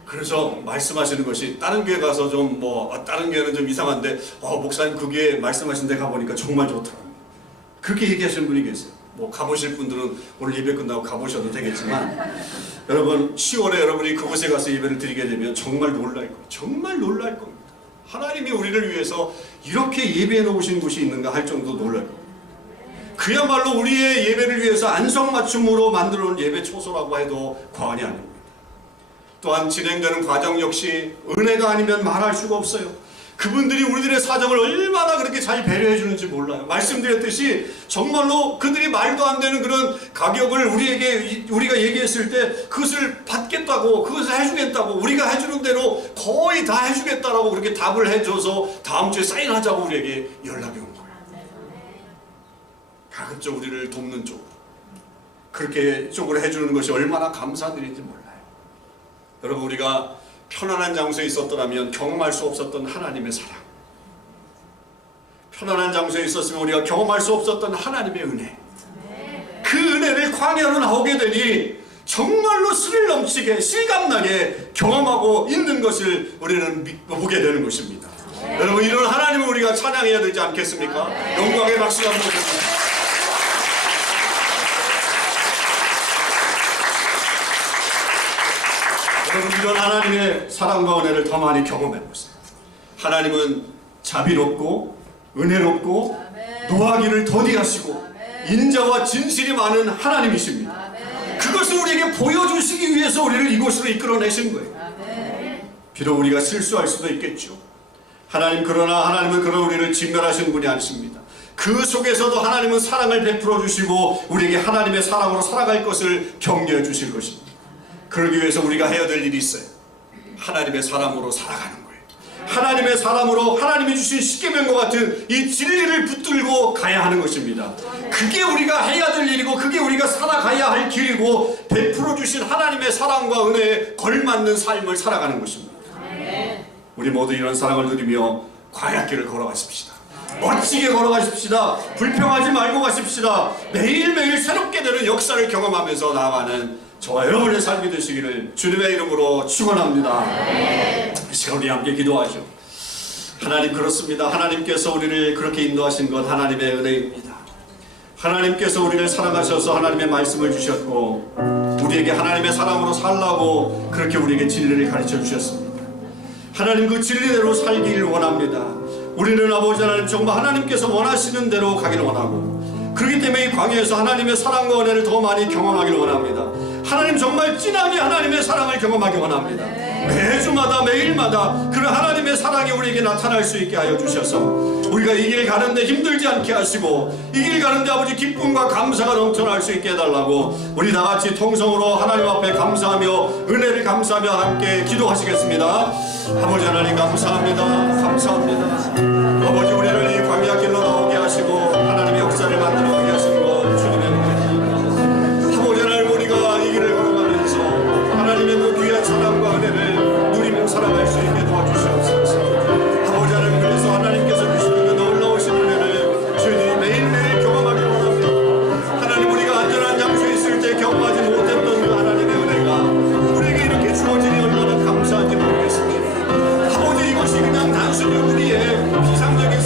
그래서 말씀하시는 것이 다른 교회 가서 좀 다른 교회는 좀 이상한데 목사님 그 교회 말씀하신 데 가보니까 정말 좋더라고요. 그렇게 얘기하시는 분이 계세요. 가보실 분들은 오늘 예배 끝나고 가보셔도 되겠지만 여러분, 10월에 여러분이 그곳에 가서 예배를 드리게 되면 정말 놀랄 거예요. 정말 놀랄 겁니다. 하나님이 우리를 위해서 이렇게 예배해 놓으신 곳이 있는가 할 정도 놀랄 겁니다. 그야말로 우리의 예배를 위해서 안성맞춤으로 만들어 놓은 예배 초소라고 해도 과언이 아닙니다. 또한 진행되는 과정 역시 은혜가 아니면 말할 수가 없어요. 그분들이 우리들의 사정을 얼마나 그렇게 잘 배려해 주는지 몰라요. 말씀드렸듯이 정말로 그들이 말도 안 되는 그런 가격을 우리가 얘기했을 때 그것을 받겠다고, 그것을 해주겠다고, 우리가 해주는 대로 거의 다 해주겠다라고 그렇게 답을 해줘서 다음 주에 사인하자고 우리에게 연락이 온 거예요. 가급적 우리를 돕는 쪽으로, 그렇게 쪽으로 해주는 것이 얼마나 감사한 일인지 몰라요. 여러분, 우리가 편안한 장소에 있었더라면 경험할 수 없었던 하나님의 사랑, 편안한 장소에 있었으면 우리가 경험할 수 없었던 하나님의 은혜, 그 은혜를 광야로 나오게 되니 정말로 스릴 넘치게 실감나게 경험하고 있는 것을 우리는 보게 되는 것입니다. 여러분, 이런 하나님을 우리가 찬양해야 되지 않겠습니까? 영광의 박수를 한번 드립니다. 여러분, 이런 하나님의 사랑과 은혜를 더 많이 경험해보세요. 하나님은 자비롭고 은혜롭고 노하기를 더디하시고 인자와 진실이 많은 하나님이십니다. 그것을 우리에게 보여주시기 위해서 우리를 이곳으로 이끌어내신 거예요. 비록 우리가 실수할 수도 있겠죠. 그러나 하나님은 그런 우리를 진멸하시는 분이 아니십니다. 그 속에서도 하나님은 사랑을 베풀어 주시고 우리에게 하나님의 사랑으로 살아갈 것을 격려해 주실 것입니다. 그러기 위해서 우리가 해야 될 일이 있어요. 하나님의 사람으로 살아가는 거예요. 하나님의 사람으로 하나님이 주신 십계명과 같은 이 진리를 붙들고 가야 하는 것입니다. 그게 우리가 해야 될 일이고 그게 우리가 살아가야 할 길이고 베풀어 주신 하나님의 사랑과 은혜에 걸맞는 삶을 살아가는 것입니다. 우리 모두 이런 사랑을 누리며 광야길을 걸어가십시다. 멋지게 걸어가십시다. 불평하지 말고 가십시다. 매일매일 새롭게 되는 역사를 경험하면서 나아가는 저와 여러분의 삶이 되시기를 주님의 이름으로 축원합니다. 이 시간 우리 함께 기도하죠. 하나님, 그렇습니다. 하나님께서 우리를 그렇게 인도하신 것 하나님의 은혜입니다. 하나님께서 우리를 사랑하셔서 하나님의 말씀을 주셨고 우리에게 하나님의 사랑으로 살라고 그렇게 우리에게 진리를 가르쳐 주셨습니다. 하나님, 그 진리대로 살기를 원합니다. 우리는 아버지 하나님 정말 하나님께서 원하시는 대로 가기를 원하고 그렇기 때문에 이 광야에서 하나님의 사랑과 은혜를 더 많이 경험하기를 원합니다. 하나님, 정말 진하게 하나님의 사랑을 경험하기 원합니다. 매주마다 매일마다 그런 하나님의 사랑이 우리에게 나타날 수 있게 하여 주셔서 우리가 이 길 가는데 힘들지 않게 하시고 이 길 가는데 아버지 기쁨과 감사가 넘쳐날 수 있게 해달라고 우리 다같이 통성으로 하나님 앞에 감사하며 은혜를 감사하며 함께 기도하시겠습니다. 아버지 하나님, 감사합니다. 감사합니다. 아버지, 우리를 이 광야 길로 나오게 하시고 하나님의 역사를 만들어가게 하신 것 주님의 은혜입니다. 아버지 하나님, 우리가 이 길을 걸어가면서 하나님의 그 귀한 사랑과 은혜를 누리며 살아갈 수 있게 도와주시옵소서. 아버지 하나님, 그래서 하나님께서 주시는 그 놀라우신 은혜를 주님 매일매일 경험하기 원합니다. 하나님, 우리가 안전한 장소에 있을 때 경험하지 못했던 그 하나님의 은혜가 우리에게 이렇게 주어지니 얼마나 감사한지 모르겠습니다. 아버지, 이것이 그냥 단순히 우리의 비상적인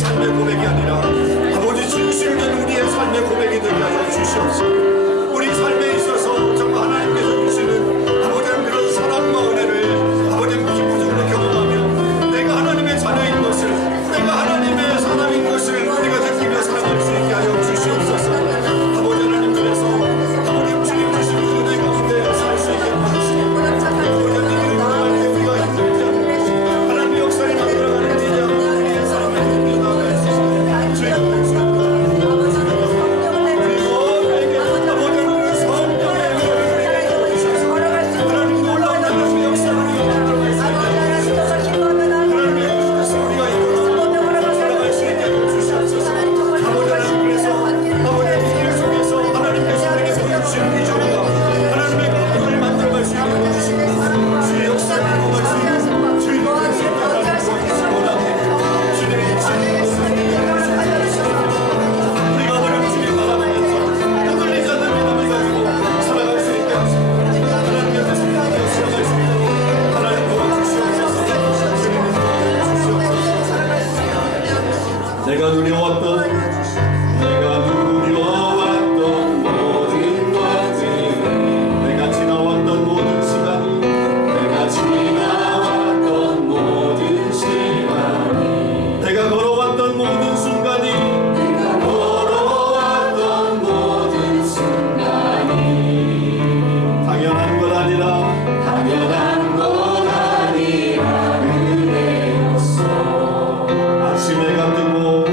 내가 누려왔던 모든 것들이 내가 지나왔던 모든 시간이 내가 지나왔던 모든 시간이 내가 걸어왔던 모든 순간이 내가 걸어왔던 모든 순간이 당연한 것 아니라 은혜였어. 아침해가 뜨고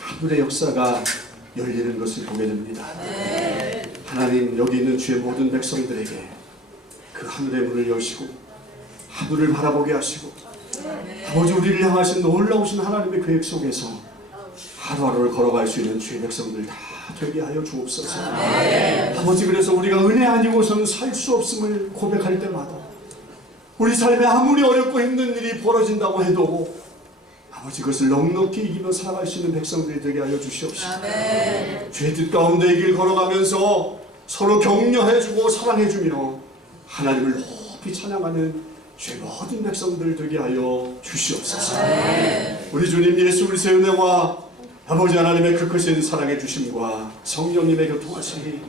하늘의 역사가 열리는 것을 보게 됩니다. 하나님, 여기 있는 주의 모든 백성들에게 그 하늘의 문을 여시고 하늘을 바라보게 하시고 아버지, 우리를 향하신 놀라우신 하나님의 계획 속에서 하루하루를 걸어갈 수 있는 주의 백성들 다 되게 하여 주옵소서. 아버지, 그래서 우리가 은혜 아니고서는 살 수 없음을 고백할 때마다 우리 삶에 아무리 어렵고 힘든 일이 벌어진다고 해도 아버지, 그것을 넉넉히 이기며 살아갈 수 있는 백성들이 되게 하여 주시옵소서. 죄 뜻 가운데 이 길 걸어가면서 서로 격려해주고 사랑해주며 하나님을 높이 찬양하는 죄 모든 백성들 되게 하여 주시옵소서. 우리 주님 예수 그리스도의 은혜와 아버지 하나님의 그 크신 사랑해 주심과 성령님의 교통하심이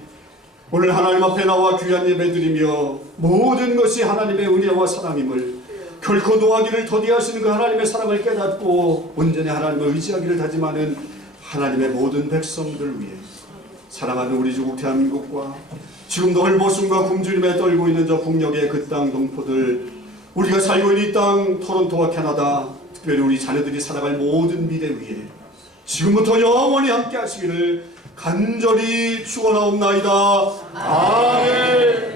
오늘 하나님 앞에 나와 귀한 예배 드리며 모든 것이 하나님의 은혜와 사랑임을, 결코 노하기를 더디하시는 그 하나님의 사랑을 깨닫고 온전히 하나님을 의지하기를 다짐하는 하나님의 모든 백성들 위해 사랑하는 우리 조국 대한민국과 지금도 헐벗음과 굶주림에 떨고 있는 저 북녘의 그 땅 동포들, 우리가 살고 있는 이 땅 토론토와 캐나다, 특별히 우리 자녀들이 살아갈 모든 미래 위에 지금부터 영원히 함께 하시기를 간절히 축원하옵나이다. 아멘.